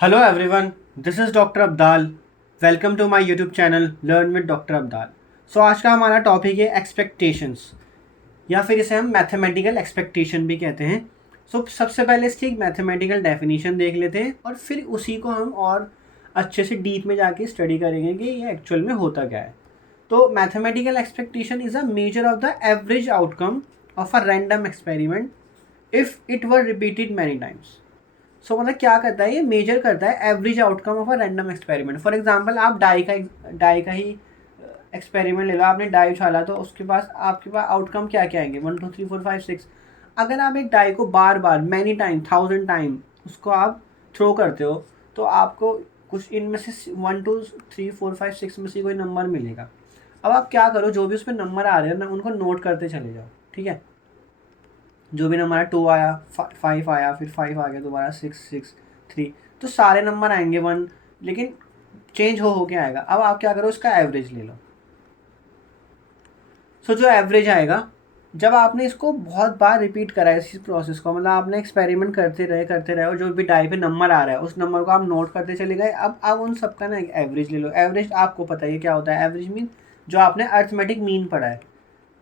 Hello everyone, this is doctor Abdal. Welcome to my YouTube channel learn with doctor Abdal. So आज का हमारा topic है expectations या फिर इसे हम मैथमेटिकल एक्सपेक्टेशन भी कहते हैं. सबसे पहले इसकी एक मैथमेटिकल डेफिनेशन देख लेते हैं और फिर उसी को हम और अच्छे से डीप में जाके स्टडी करेंगे कि ये एक्चुअल में होता क्या है. तो mathematical expectation is a measure of the average outcome of a random experiment if it were repeated many times. मतलब क्या करता है, ये मेजर करता है average outcome of a random experiment. For example आप डाई का ही एक्सपेरिमेंट ले लो. आपने डाई उछाला तो उसके पास आपके पास आउटकम क्या क्या आएंगे, 1 2 3 4 5 6. अगर आप एक डाई को बार बार मैनी टाइम 1000 टाइम उसको आप थ्रो करते हो तो आपको कुछ इनमें से 1 2 3 4 5 6 में से कोई नंबर मिलेगा. अब आप क्या करो, जो भी उस पर नंबर आ रहे हैं ना उनको नोट करते चले जाओ. ठीक है, जो भी नंबर आया 2 आया, 5 आया, फिर 5 आ गया, दोबारा 6 6 3, तो सारे नंबर आएंगे 1, लेकिन चेंज हो के आएगा. अब आप क्या करो, उसका एवरेज ले लो. जो एवरेज आएगा, जब आपने इसको बहुत बार रिपीट करा है इस प्रोसेस को, मतलब आपने एक्सपेरिमेंट करते रहे और जो भी डाई पे नंबर आ रहा है उस नंबर को आप नोट करते चले गए. अब उन सबका ना एक एवरेज ले लो. एवरेज आपको पता है क्या होता है. एवरेज मीन जो आपने अर्थमेटिक मीन पढ़ा है.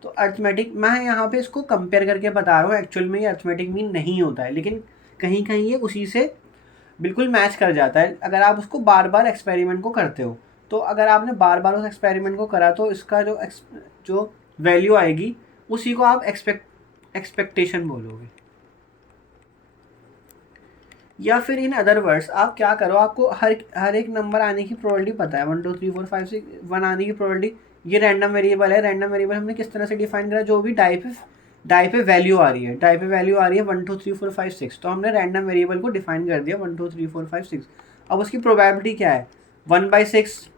तो अर्थमेटिक मैं यहाँ पे इसको कंपेयर करके बता रहा हूँ, एक्चुअल में ये अर्थमेटिक मीन नहीं होता है, लेकिन कहीं कहीं ये उसी से बिल्कुल मैच कर जाता है अगर आप उसको बार बार एक्सपेरिमेंट को करते हो. तो अगर आपने बार बार उस एक्सपेरिमेंट को करा तो इसका जो वैल्यू आएगी उसी को आप एक्सपेक्टेशन बोलोगे. या फिर इन अदर वर्ड्स आप क्या करो, आपको हर एक नंबर आने की प्रोबेबिलिटी पता है. 1 2 3 4 5 6 1 आने की प्रोबेबिलिटी. ये रैंडम वेरिएबल है. रैंडम वेरिएबल हमने किस तरह से डिफाइन करा, जो भी डाई पे वैल्यू आ रही है. डाई पे वैल्यू आ रही है 1 2 3 4 5 6, तो हमने रैंडम वेरिएबल को डिफाइन कर दिया 1 2 3 4 5 6. अब उसकी प्रोबेबिलिटी क्या है, 1/6,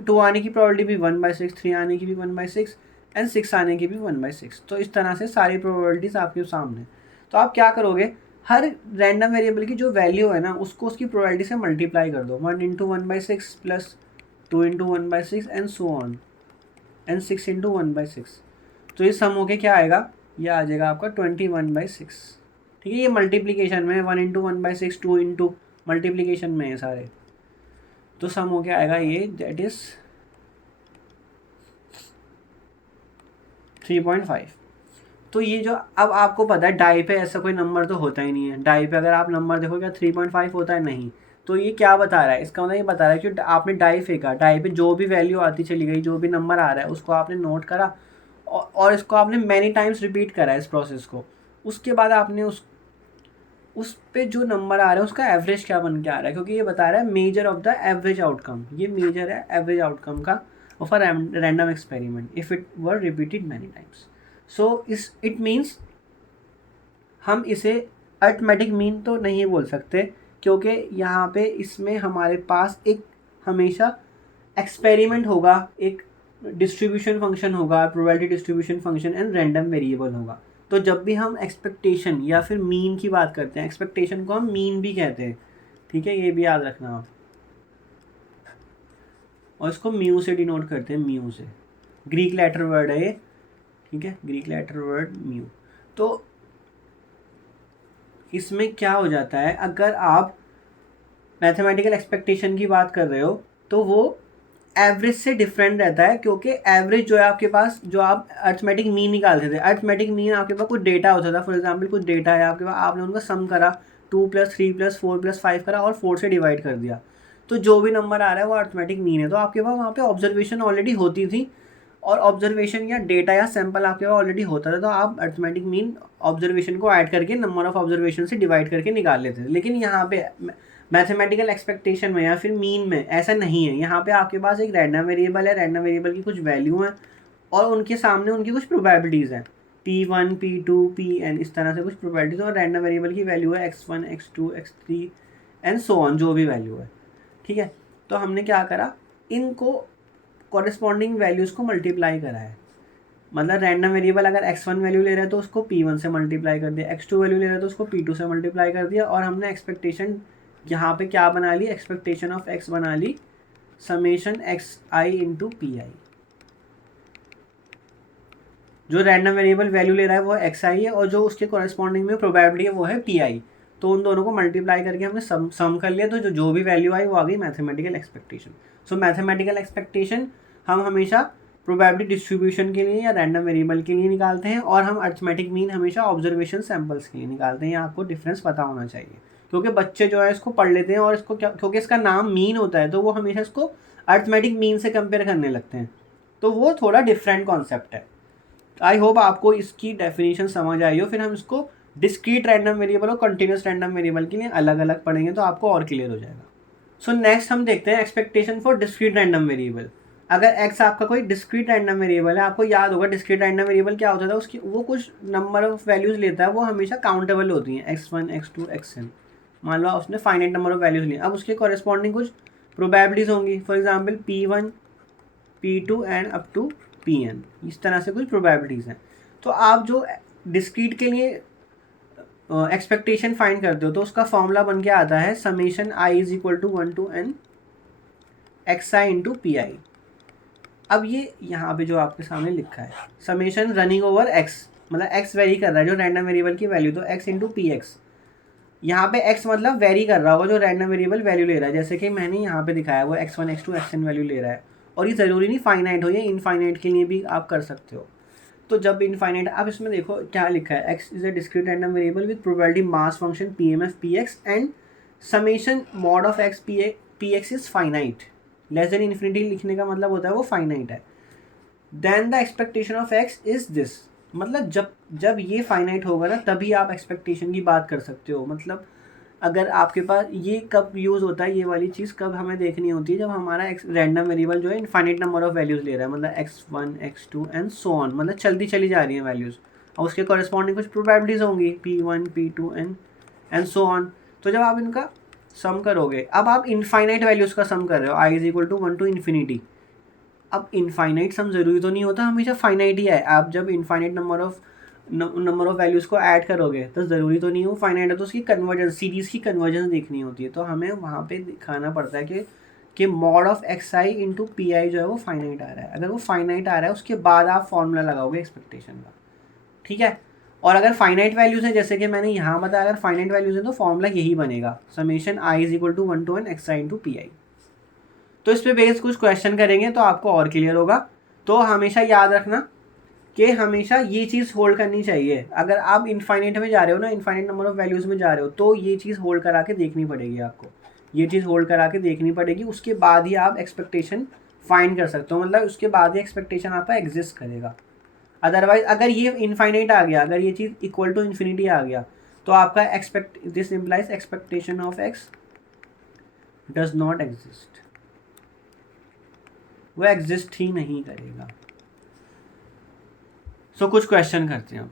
2 आने की प्रोबेबिलिटी भी 1/6, 3 आने की भी 1/6 एंड 6 आने की भी 1/6. तो इस तरह से सारी प्रोबेबिलिटीज आपके सामने. तो आप क्या करोगे, हर रैंडम वेरिएबल की जो वैल्यू है ना उसको उसकी प्रोबेबिलिटी से मल्टीप्लाई कर दो. 1 × 1/6 plus 2 × 1/6 and so on and 6 × 1/6. तो ये सम होके क्या आएगा, ये आ जाएगा आपका 21/6. ठीक है, ये मल्टीप्लीकेशन में 1 × 1/6, 2 इंटू मल्टीप्लीकेशन में है सारे. तो सम होके आएगा ये, दैट इज 3.5. तो ये जो अब आपको पता है डाई पे ऐसा कोई नंबर तो होता ही नहीं है. डाई पे अगर आप नंबर देखो क्या 3.5 होता है, नहीं. तो ये क्या बता रहा है, इसका मतलब ये बता रहा है कि आपने डाई फेंका, डाई पे जो भी वैल्यू आती चली गई, जो भी नंबर आ रहा है उसको आपने नोट करा और इसको आपने मैनी टाइम्स रिपीट करा इस प्रोसेस को. उसके बाद आपने उस पे जो नंबर आ रहा है उसका एवरेज क्या बन के आ रहा है, क्योंकि ये बता रहा है measure of the average outcome. ये मेजर है एवरेज आउटकम का of a random experiment if it were repeated many times. It means हम इसे अर्थमेटिक मीन तो नहीं बोल सकते, क्योंकि यहाँ पे इसमें हमारे पास एक हमेशा एक्सपेरिमेंट होगा, एक डिस्ट्रीब्यूशन फंक्शन होगा, probability distribution function and random variable होगा. तो जब भी हम एक्सपेक्टेशन या फिर मीन की बात करते हैं, एक्सपेक्टेशन को हम मीन भी कहते हैं. ठीक है, ये भी याद रखना आप. और इसको म्यू से डिनोट करते हैं, म्यू से. ग्रीक लेटर वर्ड है ये. ठीक है, ग्रीक लेटर वर्ड म्यू. तो इसमें क्या हो जाता है, अगर आप मैथमेटिकल एक्सपेक्टेशन की बात कर रहे हो तो वो एवरेज से डिफरेंट रहता है, क्योंकि एवरेज जो है आपके पास, जो आप अर्थमेटिक मीन निकालते थे, अर्थमेटिक मीन आपके पास कुछ डेटा होता था. फॉर एग्जांपल कुछ डेटा है आपके पास, आपने उनका सम करा, 2 + 3 + 4 + 5 करा और 4 से डिवाइड कर दिया. तो जो भी नंबर आ रहा है वो अर्थमेटिक मीन है. तो आपके पास वहाँ पे ऑब्जर्वेशन ऑलरेडी होती थी और ऑब्जर्वेशन या डेटा या सैंपल आपके पास ऑलरेडी होता था. तो आप अर्थमेटिक मीन ऑब्जर्वेशन को ऐड करके नंबर ऑफ ऑब्जर्वेशन से डिवाइड करके निकाल लेते थे. लेकिन यहाँ पे मैथमेटिकल एक्सपेक्टेशन में या फिर मीन में ऐसा नहीं है. यहाँ पे आपके पास एक रैंडम वेरिएबल है, रैंडम वेरिएबल की कुछ वैल्यू है और उनके सामने उनकी कुछ प्रोबेबिलिटीज़ हैं, P1 P2 Pn, इस तरह से कुछ प्रोबेबिलिटीज. और रैंडम वेरिएबल की वैल्यू है x1 x2 x3 and so on, जो भी वैल्यू है. ठीक है, तो हमने क्या करा, इनको कॉरेस्पॉन्डिंग वैल्यूज़ को मल्टीप्लाई करा है. मतलब रैंडम वेरिएबल अगर x1 वैल्यू ले रहा है तो उसको P1 से मल्टीप्लाई कर दिया, x2 वैल्यू ले रहा है तो उसको P2 से मल्टीप्लाई कर दिया, और हमने एक्सपेक्टेशन यहाँ पे क्या बना ली, एक्सपेक्टेशन ऑफ x बना ली summation xi into P i. जो रैंडम वेरिएबल वैल्यू ले रहा है वो xi है और जो उसके कॉरेस्पॉन्डिंग में प्रोबेबिलिटी है वो है पी आई. तो उन दोनों को मल्टीप्लाई करके हमने सम कर लिया, तो जो भी वैल्यू आई वो आ गई मैथमेटिकल एक्सपेक्टेशन। सो मैथमेटिकल एक्सपेक्टेशन हम हमेशा प्रोबेबिलिटी डिस्ट्रीब्यूशन के लिए या रैंडम वेरिएबल के लिए निकालते हैं, और हम अरिथमेटिक मीन हमेशा ऑब्जर्वेशन सैम्पल्स के लिए निकालते हैं। यहाँ आपको डिफरेंस पता होना चाहिए, क्योंकि बच्चे जो है इसको पढ़ लेते हैं और इसको क्योंकि इसका नाम मीन होता है तो वो हमेशा इसको अरिथमेटिक मीन से कंपेयर करने लगते हैं, तो वो थोड़ा डिफरेंट कॉन्सेप्ट है। आई होप आपको इसकी डेफिनेशन समझ आई हो। फिर हम इसको डिस्क्रीट रैंडम वेरिएबल और कंटिन्यूस रैंडम वेरिएबल के लिए अलग अलग पढ़ेंगे तो आपको और क्लियर हो जाएगा। सो नेक्स्ट हम देखते हैं expectation for discrete random variable. अगर x आपका कोई डिस्क्रीट रैंडम वेरिएबल है, आपको याद होगा डिस्क्रीट रैंडम वेरिएबल क्या होता था, उसकी वो कुछ नंबर ऑफ वैल्यूज लेता है, वो हमेशा काउंटेबल होती हैं, x1 x2 xn। मान लो उसने फाइनाइट नंबर ऑफ वैल्यूज ली, अब उसके कॉरेस्पॉन्डिंग कुछ प्रोबेबिलिटीज होंगी, for example p1 p2 and up to pn, इस तरह से कुछ प्रोबेबिलिटीज़ हैं। तो आप जो डिस्क्रीट के लिए एक्सपेक्टेशन फाइंड करते हो तो उसका फॉर्मूला बन के आता है summation i is equal to 1 to n xi into P I. अब ये यहाँ पे जो आपके सामने लिखा है समेशन रनिंग ओवर x, मतलब x वेरी कर रहा है जो रैंडम वेरिएबल की वैल्यू, तो x इंटू पी एक्स। यहाँ पे x मतलब वेरी कर रहा होगा जो रैंडम वेरिएबल वैल्यू ले रहा है, जैसे कि मैंने यहाँ पे दिखाया वो x1 x2 xn वैल्यू ले रहा है। और ये ज़रूरी नहीं फाइनाइट हो, ये इनफाइनाइट के लिए भी आप कर सकते हो। तो जब इनफाइनाइट, अब इसमें देखो क्या लिखा है, x is a discrete random variable with probability mass function pmf px and summation mod of x px is finite. Less than infinity लिखने का मतलब होता है वो फाइनाइट है। Then the expectation of x is this, मतलब जब ये फाइनाइट होगा ना तभी आप एक्सपेक्टेशन की बात कर सकते हो। मतलब अगर आपके पास ये कब यूज़ होता है, ये वाली चीज़ कब हमें देखनी होती है, जब हमारा रैंडम वेरिएबल जो है इनफाइनाइट नंबर ऑफ वैल्यूज़ ले रहा है, मतलब x1 x2 and so on, मतलब चलती चली जा रही हैं वैल्यूज़, और उसके कॉरेस्पॉन्डिंग कुछ प्रोबेबिलिटीज़ होंगी p1 p2 and so on. तो जब आप इनका सम करोगे, अब आप इनफाइनाइट वैल्यूज़ का सम कर रहे हो, i is equal to 1 to infinity. अब इनफाइनाइट सम ज़रूरी तो नहीं होता हमेशा फाइनाइट ही है, आप जब इनफाइनाइट नंबर ऑफ वैल्यूज़ को ऐड करोगे तो ज़रूरी तो नहीं हो फाइनाइट है, तो उसकी कन्वर्जन, सीरीज़ की कन्वर्जन देखनी होती है। तो हमें वहाँ पे दिखाना पड़ता है कि mod of x I into P i जो है वो फाइनाइट आ रहा है। अगर वो फाइनाइट आ रहा है उसके बाद आप फॉर्मूला लगाओगे एक्सपेक्टेशन का, ठीक है। और अगर फाइनाइट वैल्यूज़ हैं, जैसे कि मैंने यहाँ बताया, अगर फाइनाइट वैल्यूज़ हैं तो फॉर्मूला यही बनेगा summation I is equal to 1 to n X I into P I. तो इस पर बेस कुछ क्वेश्चन करेंगे तो आपको और क्लियर होगा। तो हमेशा याद रखना कि हमेशा ये चीज़ होल्ड करनी चाहिए। अगर आप इनफाइनाइट में जा रहे हो ना, इनफाइनाइट नंबर ऑफ वैल्यूज़ में जा रहे हो, तो ये चीज़ होल्ड करा के देखनी पड़ेगी आपको, ये चीज़ होल्ड करा के देखनी पड़ेगी, उसके बाद ही आप एक्सपेक्टेशन फाइंड कर सकते हो, मतलब उसके बाद ही एक्सपेक्टेशन आपका एग्जिस्ट करेगा। अदरवाइज अगर ये इनफाइनाइट आ गया, अगर ये चीज़ इक्वल टू इन्फिनिटी आ गया, तो आपका this implies expectation of x does not exist, वो एग्जिस्ट ही नहीं करेगा। सो कुछ क्वेश्चन करते हैं अब।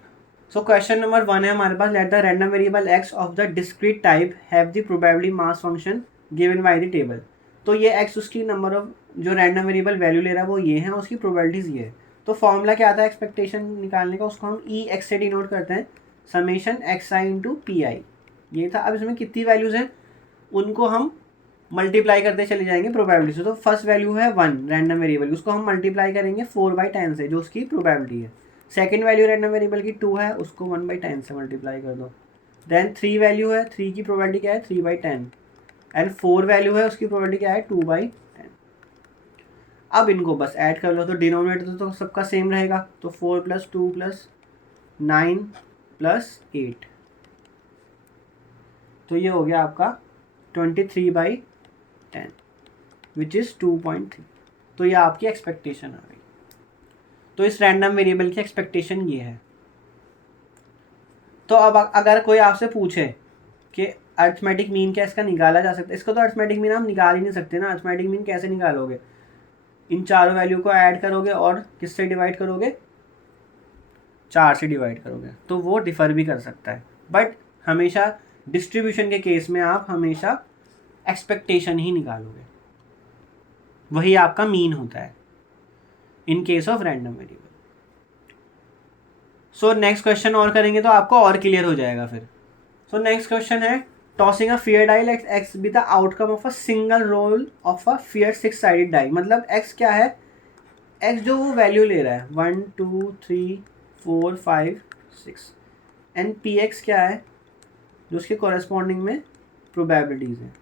सो क्वेश्चन नंबर 1 है हमारे पास, let the random variable x of the discrete type have the probability mass function given by the table. तो ये x उसकी नंबर ऑफ जो रैंडम वेरिएबल वैल्यू ले रहा है वो ये है, उसकी प्रोबेबिलिटीज ये है। तो फॉर्मूला क्या आता है एक्सपेक्टेशन निकालने का, उसको हम ई एक्स से डिनोट करते हैं, summation x I into P I, ये था। अब इसमें कितनी वैल्यूज़ हैं उनको हम मल्टीप्लाई करते चले जाएंगे प्रोबेबिलिटी से। तो फर्स्ट वैल्यू है 1 रैंडम वेरिएबल, उसको हम मल्टीप्लाई करेंगे 4/10 से जो उसकी प्रोबेबिलिटी है। सेकेंड वैल्यू रैंडम वेरिएबल की 2 है, उसको 1/10 से मल्टीप्लाई कर दो। देन 3 वैल्यू है, 3 की प्रोबेबिलिटी क्या है 3/10, एंड 4 वैल्यू है, उसकी प्रोबेबिलिटी क्या है 2/10। अब इनको बस ऐड कर लो, तो डिनोमिनेटर तो सबका सेम रहेगा, तो 4 + 2 + 9 + 8, तो ये हो गया आपका 23/10 विच इज़ 2.3। तो ये आपकी एक्सपेक्टेशन आ गई। तो इस रैंडम वेरिएबल की एक्सपेक्टेशन ये है। तो अब अगर कोई आपसे पूछे कि अरिथमेटिक मीन क्या इसका निकाला जा सकता है, इसको तो अरिथमेटिक मीन आप निकाल ही नहीं सकते ना। अरिथमेटिक मीन कैसे निकालोगे, इन चारों वैल्यू को ऐड करोगे और किससे डिवाइड करोगे, 4 से डिवाइड करोगे, तो वो डिफर भी कर सकता है। बट हमेशा डिस्ट्रीब्यूशन के केस में आप हमेशा एक्सपेक्टेशन ही निकालोगे, वही आपका मीन होता है in case of random variable. So next question और करेंगे तो आपको और क्लियर हो जाएगा फिर। सो नेक्स्ट क्वेश्चन है, tossing a fair die let X be the outcome of a single roll of a fair 6 sided die. मतलब एक्स क्या है, एक्स जो वो वैल्यू ले रहा है 1 2 3 4 5 6, एंड पी एक्स क्या है जो उसके कॉरेस्पॉन्डिंग में प्रोबेबिलिटीज़ हैं।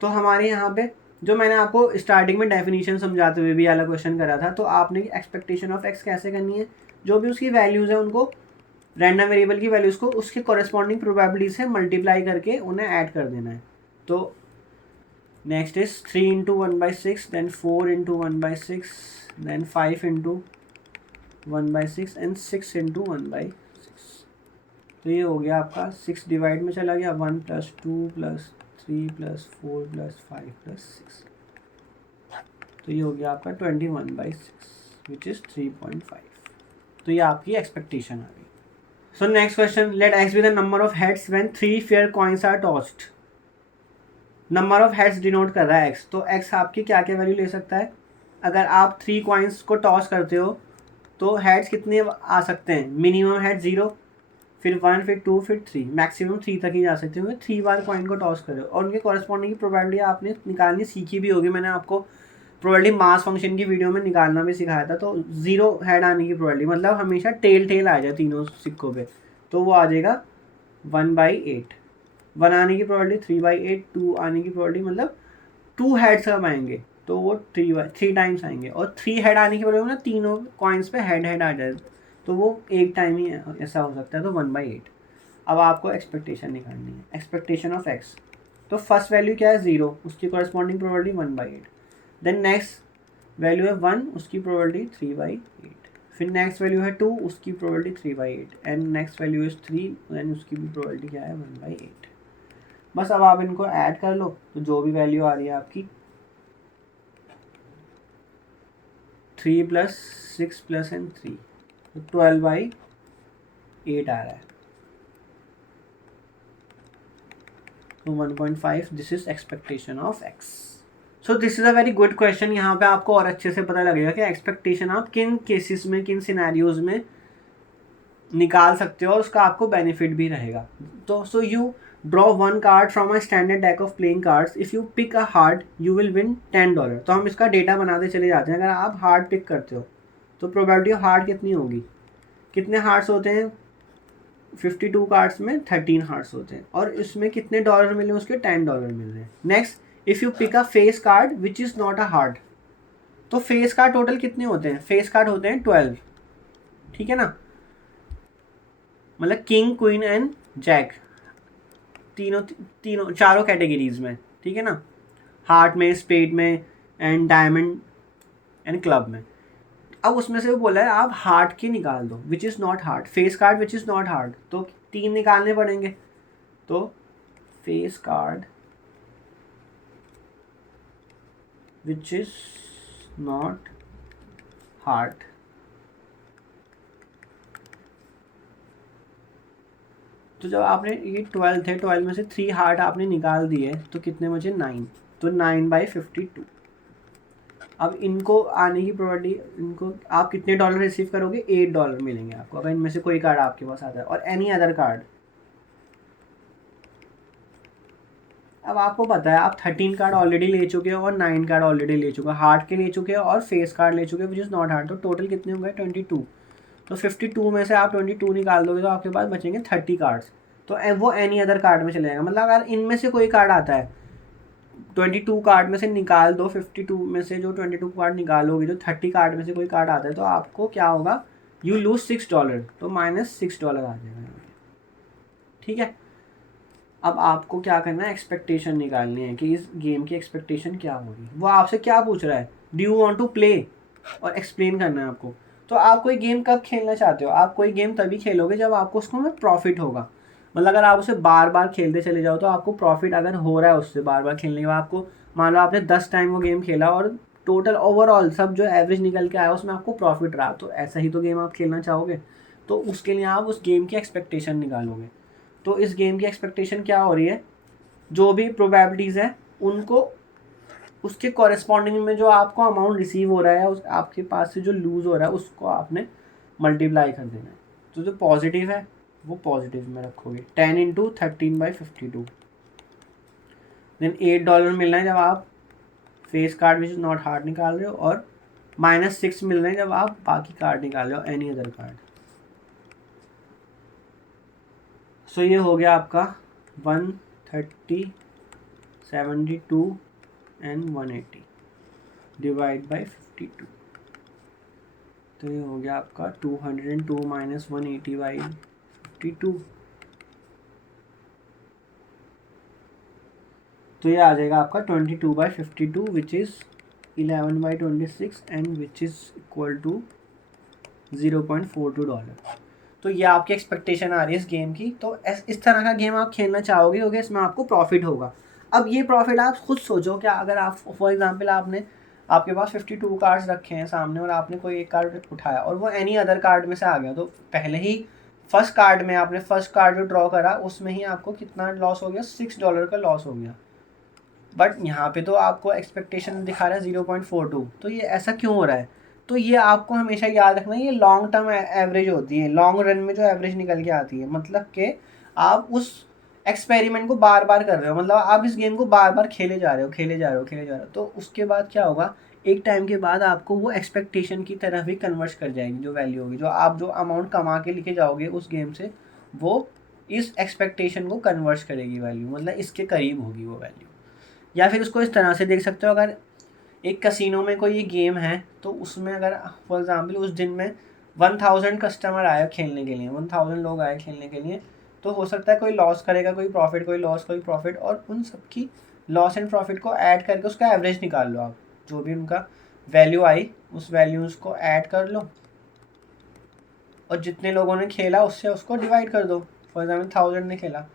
तो हमारे यहाँ पे जो मैंने आपको स्टार्टिंग में डेफिनेशन समझाते हुए भी वाला क्वेश्चन करा था, तो आपने एक्सपेक्टेशन ऑफ एक्स कैसे करनी है, जो भी उसकी वैल्यूज़ है उनको रैंडम वेरिएबल की वैल्यूज़ को उसके कॉरेस्पॉन्डिंग प्रोबेबिलिटी से मल्टीप्लाई करके उन्हें ऐड कर देना है। तो next is 3 into 1/6, then 4 into 1/6, then 5 into 1/6 and 6 into 1/6। तो ये हो गया आपका 6 डिवाइड में चला गया, 1 + 2 + 3 + 4 + 5 + 6। तो ये हो गया आपका 21/6 विच इज़ 3.5। तो ये आपकी एक्सपेक्टेशन आ गई। So next question, let x be the number of heads when 3 fair coins are tossed. Number of heads denote कर रहा है x, तो x आपकी क्या क्या वैल्यू ले सकता है। अगर आप 3 कॉइन्स को टॉस करते हो तो हेड्स कितने आ सकते हैं, मिनिमम हेड 0, फिर 1, फिर 2, फिर 3, मैक्सिमम 3 तक ही जा सकते हो। 3 बार कॉइन को टॉस करो और उनके कॉरेस्पॉन्डिंग की प्रोबेबिलिटी आपने निकालनी सीखी भी होगी। मैंने आपको प्रोबेबिलिटी मास फंक्शन की वीडियो में निकालना भी सिखाया था। तो 0 हेड आने की प्रोबेबिलिटी मतलब हमेशा टेल आ जाए तीनों सिक्कों पे, तो वो आ जाएगा 1/8। 1 आने की प्रोबेबिलिटी 3/8, 2 आने की प्रोबेबिलिटी मतलब 2 हेड्स कब आएंगे, तो वो 3 टाइम्स आएंगे। और 3 हेड आने की प्रोबेबिलिटी मतलब तीनों कॉइन्स पे हेड आ जाए, तो वो एक टाइम ही ऐसा हो सकता है, तो 1/8। अब आपको एक्सपेक्टेशन निकालनी है, एक्सपेक्टेशन ऑफ एक्स। तो फर्स्ट वैल्यू क्या है 0, उसकी corresponding probability 1/8। Then next value है 1, उसकी प्रोबेबिलिटी 3/8। फिर नेक्स्ट वैल्यू है 2, उसकी probability 3/8 and next value is 3 and उसकी भी प्रोबेबिलिटी क्या है 1/8। बस अब आप इनको ऐड कर लो, तो जो भी वैल्यू आ रही है आपकी 3 + 6 + एंड 3, तो 12/8 आ रहा है। तो 1.5, this is expectation of x. So this is a very good question. यहाँ पे आपको और अच्छे से पता लगेगा कि एक्सपेक्टेशन आप किन केसेस में, किन सिनेरियोज में निकाल सकते हो और उसका आपको बेनिफिट भी रहेगा। तो so you draw 1 card from a standard deck of playing cards, if you pick a heart you will win $10। तो हम इसका डेटा बनाते चले जाते हैं। अगर आप हार्ड पिक करते हो तो प्रोबेबिलिटी ऑफ हार्ड कितनी होगी, कितने हार्ड्स होते हैं 52 कार्ड्स में 13 हार्ड्स होते हैं, और इसमें कितने डॉलर मिले, उसके $10 मिल रहे हैं। Next, if you pick a face card which is not a heart, तो फेस कार्ड टोटल कितने होते हैं, फेस कार्ड होते हैं 12, ठीक है ना, मतलब किंग, क्वीन एंड जैक, तीनों चारों कैटेगरीज में, ठीक है ना, हार्ट में, स्पेड में एंड डायमंड एंड क्लब में। अब उसमें से वो बोला है आप हार्ट की निकाल दो विच is not hard, face card which is not hard, तो 3 निकालने पड़ेंगे। तो face card which is not hard, तो जब आपने ये 12 थे, 12 में से 3 हार्ट आपने निकाल दिए तो कितने बचे 9, तो 9/52। अब इनको आने की प्रोबेबिलिटी, इनको आप कितने डॉलर रिसीव करोगे, $8 मिलेंगे आपको अगर इनमें से कोई कार्ड आपके पास आता है, और एनी अदर कार्ड। अब आपको पता है आप 13 कार्ड ऑलरेडी ले चुके हो और 9 कार्ड ऑलरेडी ले चुके हो, हार्ट के ले चुके हो और फेस कार्ड ले चुके हो विच इज़ नॉट हार्ट, तो टोटल कितने हो गए 22। तो 52 में से आप 22 निकाल दोगे तो आपके पास बचेंगे 30 कार्ड्स, तो वो एनी अदर कार्ड में चले जाएगा। मतलब अगर इनमें से कोई कार्ड आता है 22 कार्ड में से निकाल दो, 52 में से जो 22 कार्ड निकालोगे, जो 30 कार्ड में से कोई कार्ड आता है, तो आपको क्या होगा, यू लूज $6, तो -$6 आ जाएगा, ठीक है। अब आपको क्या करना है, एक्सपेक्टेशन निकालनी है कि इस गेम की एक्सपेक्टेशन क्या होगी। वो आपसे क्या पूछ रहा है, do you want to play, और एक्सप्लेन करना है आपको। तो आप कोई गेम कब खेलना चाहते हो, आप कोई गेम तभी खेलोगे जब आपको उसको में प्रॉफिट होगा। मतलब अगर आप उसे बार बार खेलते चले जाओ तो आपको प्रॉफिट अगर हो रहा है उससे बार बार खेलने के बाद, आपको मान लो आपने 10 टाइम वो गेम खेला और टोटल ओवरऑल सब जो एवरेज निकल के आया उसमें आपको प्रॉफिट रहा, तो ऐसा ही तो गेम आप खेलना चाहोगे। तो उसके लिए आप उस गेम की एक्सपेक्टेशन निकालोगे। तो इस गेम की एक्सपेक्टेशन क्या हो रही है, जो भी प्रोबेबिलिटीज़ है उनको उसके कॉरेस्पॉन्डिंग में जो आपको अमाउंट रिसीव हो रहा है, उस आपके पास से जो लूज़ हो रहा है उसको आपने मल्टीप्लाई कर देना है। तो जो पॉजिटिव है वो पॉजिटिव में रखोगे, 10 इंटू 13/52। देन $8 मिलना है जब आप face card which is not hard निकाल रहे हो, और -6 मिल रहे हैं जब आप बाकी कार्ड निकाल रहे हो, एनी अदर कार्ड। सो ये हो गया आपका 130, 72 एंड 180 डिवाइड बाई 52। तो ये हो गया आपका 202 माइनस 180 बाई 52। तो ये आ जाएगा आपका 22/52 which is 11/26 and which is equal to $0.42। तो ये आपकी एक्सपेक्टेशन आ रही है इस गेम की। तो इस तरह का गेम आप खेलना चाहोगे क्योंकि इसमें आपको प्रॉफिट होगा। अब ये प्रॉफिट आप खुद सोचो, क्या अगर आप फॉर एग्जांपल आपके पास 52 कार्ड्स रखे हैं सामने और आपने कोई एक कार्ड उठाया और वो एनी अदर कार्ड में से आ गया, तो पहले ही फर्स्ट कार्ड में आपने फर्स्ट कार्ड जो ड्रॉ करा उसमें ही आपको कितना लॉस हो गया, $6 का लॉस हो गया। बट यहाँ पे तो आपको एक्सपेक्टेशन दिखा रहा है 0.42। तो ये ऐसा क्यों हो रहा है? तो ये आपको हमेशा याद रखना है, ये लॉन्ग टर्म एवरेज होती है, लॉन्ग रन में जो एवरेज निकल के आती है। मतलब कि आप उस एक्सपेरिमेंट को बार बार कर रहे हो, मतलब आप इस गेम को बार बार खेले जा रहे हो। तो उसके बाद क्या होगा, एक टाइम के बाद आपको वो एक्सपेक्टेशन की तरफ भी कन्वर्ट कर जाएगी। जो वैल्यू होगी, जो अमाउंट कमा के लेके जाओगे उस गेम से, वो इस एक्सपेक्टेशन को कन्वर्ट करेगी वैल्यू, मतलब इसके करीब होगी वो वैल्यू। या फिर उसको इस तरह से देख सकते हो, अगर एक कसिनो में कोई ये गेम है तो उसमें अगर फॉर एग्जांपल उस दिन में 1000 कस्टमर आए खेलने के लिए, 1000 लोग आए खेलने के लिए, तो हो सकता है कोई लॉस करेगा, कोई प्रॉफिट, कोई लॉस, कोई प्रॉफिट, और उन सबकी लॉस एंड प्रॉफिट को ऐड करके उसका एवरेज निकाल लो आप। जो भी उनका वैल्यू आई उस वैल्यूज़ को ऐड कर लो और जितने लोगों ने खेला उससे उसको डिवाइड कर दो। फॉर एग्जाम्पल 1000 ने खेला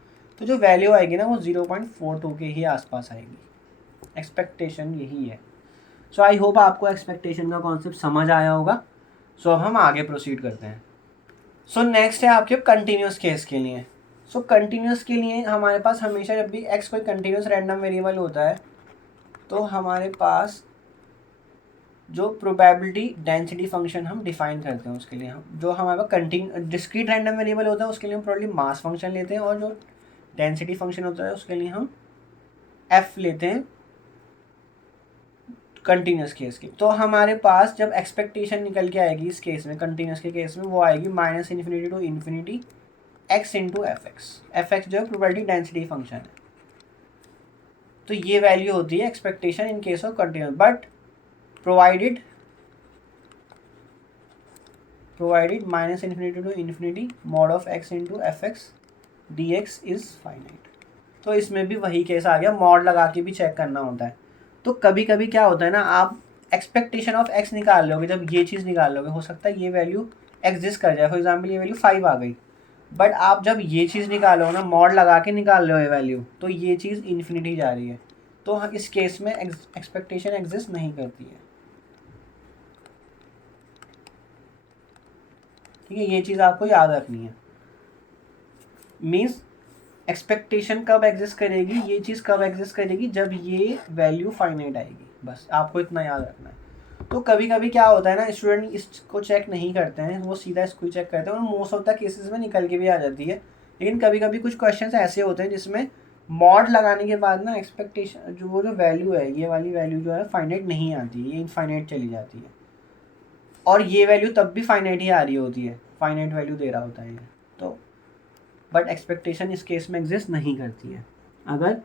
तो जो वैल्यू आएगी ना वो 0.42 के ही आसपास आएगी। एक्सपेक्टेशन यही है। सो आई होप आपको एक्सपेक्टेशन का कॉन्सेप्ट समझ आया होगा। सो अब हम आगे प्रोसीड करते हैं। सो नेक्स्ट है आपके कंटिन्यूस केस के लिए। सो कंटिन्यूस के लिए हमारे पास हमेशा जब भी एक्स कोई कंटिन्यूस रैंडम वेरिएबल होता है तो हमारे पास जो प्रोबेबिलिटी डेंसिटी फंक्शन हम डिफाइन करते हैं उसके लिए, हम जो हमारे पास डिस्क्रीट रैंडम वेरिएबल होता है उसके लिए हम प्रोबेबिलिटी मास फंक्शन लेते हैं, और जो डेंसिटी फंक्शन होता है उसके लिए हम एफ लेते हैं कंटिन्यूस केस की। तो हमारे पास जब एक्सपेक्टेशन निकल के आएगी इस केस में, कंटिन्यूस के केस में, वो आएगी -∞ to ∞ x into F x जो है प्रोबेबिलिटी डेंसिटी फंक्शन है। तो ये वैल्यू होती है expectation in case of continuous, but provided -∞ to ∞ mod of x into F x dx is finite. तो इसमें भी वही केस आ गया, मॉड लगा के भी चेक करना होता है। तो कभी कभी क्या होता है ना, आप एक्सपेक्टेशन ऑफ एक्स निकाल लोगे, जब ये चीज़ निकाल लोगे हो सकता है ये वैल्यू एग्जिस्ट कर जाए। फॉर एग्जांपल ये वैल्यू 5 आ गई, बट आप जब ये चीज़ निकालो ना, मॉड लगा के निकाल रहे हो ये वैल्यू, तो ये चीज़ इन्फिनिटी जा रही है। तो इस केस में एक्सपेक्टेशन एग्जिस्ट नहीं करती है। ठीक है, ये चीज़ आपको याद रखनी है। मीन्स एक्सपेक्टेशन कब एग्जिस्ट करेगी, ये चीज़ कब एग्जिस्ट करेगी, जब ये वैल्यू फाइनाइट आएगी। बस आपको इतना याद रखना है। तो कभी कभी क्या होता है ना, स्टूडेंट इसको चेक नहीं करते हैं, वो सीधा इसको ही चेक करते हैं और मोस्ट ऑफ द केसेस में निकल के भी आ जाती है। लेकिन कभी कभी कुछ क्वेश्चंस ऐसे होते हैं जिसमें मॉड लगाने के बाद ना एक्सपेक्टेशन जो वैल्यू है, ये वाली वैल्यू जो है फाइनाइट नहीं आती, ये इनफाइनाइट चली जाती है, और ये वैल्यू तब भी फाइनाइट ही आ रही होती है, फाइनाइट वैल्यू दे रहा होता है ये। तो बट एक्सपेक्टेशन इस केस में एग्जिस्ट नहीं करती है अगर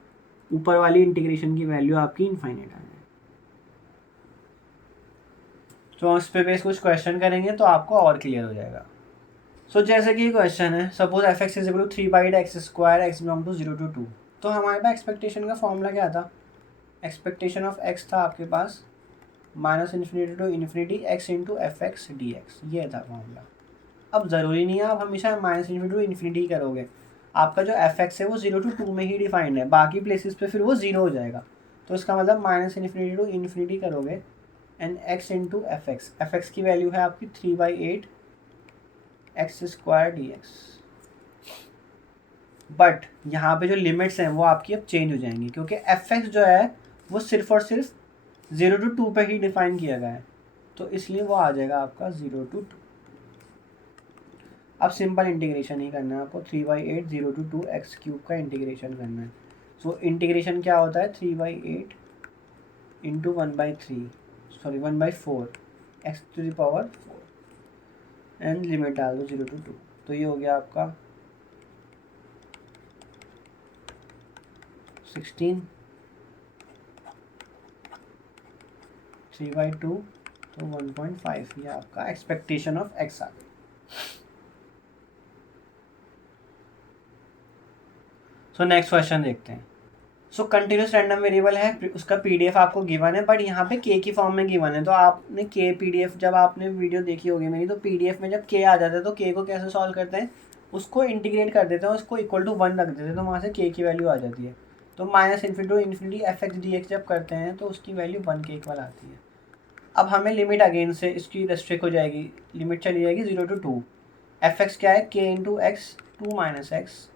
ऊपर वाली इंटीग्रेशन की वैल्यू आपकी इनफाइनाइट आ जाए। तो इस पे बेस कुछ क्वेश्चन करेंगे तो आपको और क्लियर हो जाएगा। सो जैसे कि क्वेश्चन है, suppose F X is equal to 3/x² x belong to 0 to 2। तो हमारे पास एक्सपेक्टेशन का फॉर्मूला क्या था, एक्सपेक्टेशन ऑफ x था आपके पास -∞ to ∞ x into F x dx, ये था फॉर्मूला। अब ज़रूरी नहीं है आप हमेशा -∞ to ∞ करोगे, आपका जो एफ एक्स है वो 0 to 2 में ही डिफाइंड है, बाकी प्लेसेस पे फिर वो 0 हो जाएगा। तो इसका मतलब -∞ to ∞ करोगे and x into F x की वैल्यू है आपकी 3/8 x² dx। बट यहाँ पे जो लिमिट्स हैं वो आपकी अब चेंज हो जाएंगी, क्योंकि एफ एक्स जो है वो सिर्फ और सिर्फ 0 to 2 पे ही डिफाइन किया गया है, तो इसलिए वो आ जाएगा आपका 0 to 2। अब सिंपल इंटीग्रेशन ही करना है आपको, 3/8 0 to 2 x³ का इंटीग्रेशन करना है। सो इंटीग्रेशन क्या होता है, 3/8 इंटू 1/4 x⁴ एंड लिमिट डाल दो 0 to 2। तो ये हो गया आपका 16, 3/2 तो 1.5, ये आपका एक्सपेक्टेशन ऑफ एक्स आ गई। सो नेक्स्ट क्वेश्चन देखते हैं। सो कंटिन्यूस रैंडम वेरिएबल है, उसका पीडीएफ आपको गिवन है, बट यहाँ पे के की फॉर्म में गिवन है। तो आपने के पीडीएफ, जब आपने वीडियो देखी होगी मेरी, तो पीडीएफ में जब के आ जाता है तो के को कैसे सॉल्व करते हैं, उसको इंटीग्रेट कर देते हैं, उसको इक्वल टू 1 रख देते हैं, तो वहाँ से के की वैल्यू आ जाती है। तो -∞ to infinity F X D X जब करते हैं तो उसकी वैल्यू 1 के इक्वल आती है। अब हमें लिमिट अगेन से इसकी रेस्ट्रिक्ट हो जाएगी, लिमिट चली जाएगी 0 to 2। एफ एक्स क्या है, K into X 2 - X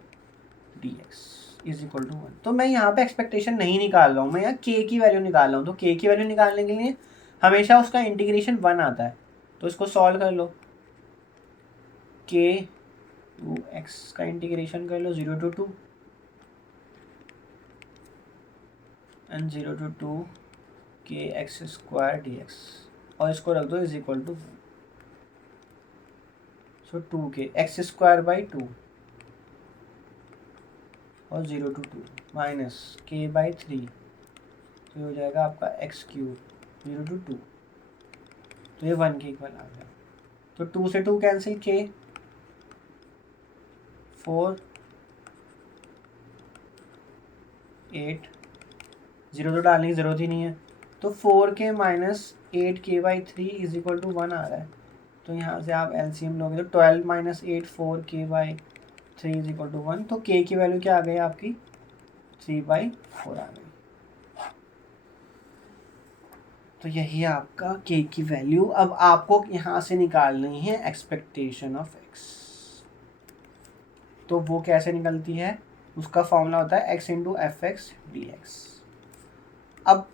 D X is equal to 1। तो मैं यहाँ पे एक्सपेक्टेशन नहीं निकाल रहा हूँ, मैं यहाँ के की वैल्यू निकाल रहा हूँ। तो के की वैल्यू निकालने के लिए हमेशा उसका इंटीग्रेशन 1 आता है, तो इसको सॉल्व कर लो। के टू एक्स का इंटीग्रेशन कर लो 0 to 2 एंड 0 to 2 के एक्स स्क्वायर डी एक्स, और इसको रख दो इज इक्वल टू 1। सो 2 के एक्स स्क्वायर बाई 2 और 0 to 2 माइनस के बाई 3, तो ये हो जाएगा आपका एक्स क्यूब 0 to 2, तो ये 1 के इक्वल आ गया। तो 2 से 2 कैंसिल, के 4 8, 0 तो डालने की ज़रूरत ही नहीं है, तो 4 के माइनस 8 के बाई 3 इज इक्वल टू 1 आ रहा है। तो यहाँ से आप एलसीएम लोगे तो 12 - 8 4 के बाई 3 इज इक्वल टू 1। तो के की वैल्यू क्या आ गई आपकी, 3/4 आ गई। तो यही आपका के की वैल्यू। अब आपको यहाँ से निकालनी है एक्सपेक्टेशन ऑफ एक्स। तो वो कैसे निकलती है, उसका फॉर्मूला होता है x into F X D x. अब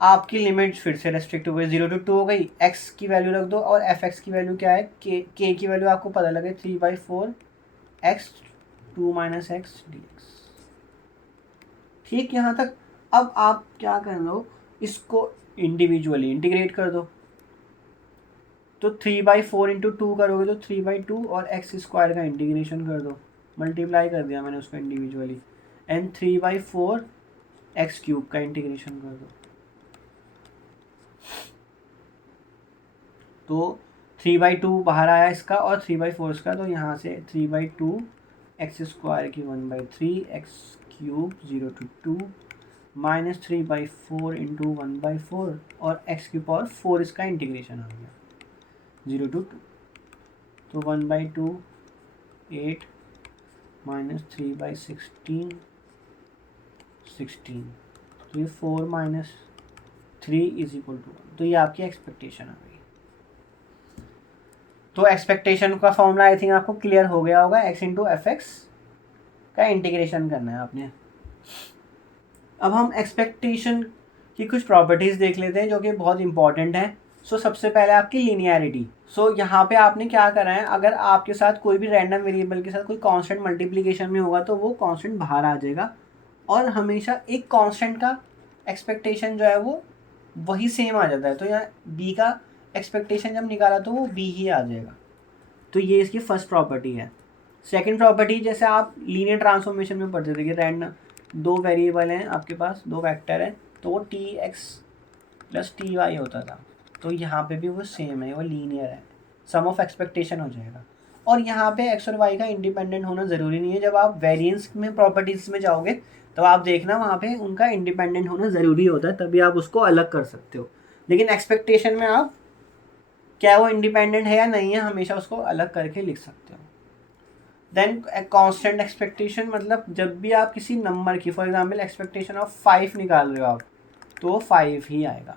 आपकी लिमिट फिर से रेस्ट्रिक्ट हो गई, 0 to 2 हो गई, x की वैल्यू रख दो, और एफ एक्स की वैल्यू क्या है, के की वैल्यू आपको पता लगे 3/4 x 2 - एक्स डी एक्स। ठीक, यहाँ तक। अब आप क्या कर लो, इसको इंडिविजुअली इंटीग्रेट कर दो। तो 3/4 इंटू 2 करोगे तो 3/2, और एक्स स्क्वायर का इंटीग्रेशन कर दो, मल्टीप्लाई कर दिया मैंने उसको इंडिविजुअली, एंड 3/4 एक्स क्यूब का इंटीग्रेशन कर दो। तो 3/2 बाहर आया इसका और 3/4 इसका, तो यहाँ से 3/2 एक्स स्क्वायर की 1/3 x cube 0 to 2 minus 3/4 into 1/4, और एक्स की पावर 4 इसका इंटीग्रेशन आ गया 0 to 2। तो 1/2 8 माइनस 3/16 16, तो ये 4 - 3 इज इक्वल टू 1। तो ये आपकी एक्सपेक्टेशन आ गई। तो एक्सपेक्टेशन का फॉर्मूला आई थिंक आपको क्लियर हो गया होगा, x इंटू एफ एक्स का इंटीग्रेशन करना है आपने। अब हम एक्सपेक्टेशन की कुछ प्रॉपर्टीज़ देख लेते हैं जो कि बहुत इंपॉर्टेंट है। सो सबसे पहले आपकी लीनियरिटी। सो यहाँ पे आपने क्या करा है, अगर आपके साथ कोई भी रैंडम वेरिएबल के साथ कोई कांस्टेंट मल्टीप्लिकेशन में होगा तो वो कांस्टेंट बाहर आ जाएगा, और हमेशा एक कांस्टेंट का एक्सपेक्टेशन जो है वो वही सेम आ जाता है। तो यहाँ बी का एक्सपेक्टेशन जब निकाला तो वो बी ही आ जाएगा। तो ये इसकी फर्स्ट प्रॉपर्टी है। सेकंड प्रॉपर्टी, जैसे आप लीनियर ट्रांसफॉर्मेशन में पढ़ते थे कि रैंडम दो वेरिएबल हैं आपके पास, दो वेक्टर हैं, तो वो T X plus T Y होता था। तो यहाँ पे भी वो सेम है, वो लीनियर है, सम ऑफ एक्सपेक्टेशन हो जाएगा। और यहाँ पे एक्स और वाई का इंडिपेंडेंट होना ज़रूरी नहीं है। जब आप वेरिएंस में प्रॉपर्टीज़ में जाओगे तो आप देखना वहाँ पे उनका इंडिपेंडेंट होना ज़रूरी होता है, तभी आप उसको अलग कर सकते हो। लेकिन एक्सपेक्टेशन में आप क्या वो इंडिपेंडेंट है या नहीं है, हमेशा उसको अलग करके लिख सकते हो। देन कांस्टेंट एक्सपेक्टेशन, मतलब जब भी आप किसी नंबर की, फॉर एग्जांपल एक्सपेक्टेशन ऑफ 5 निकाल रहे हो आप, तो 5 ही आएगा,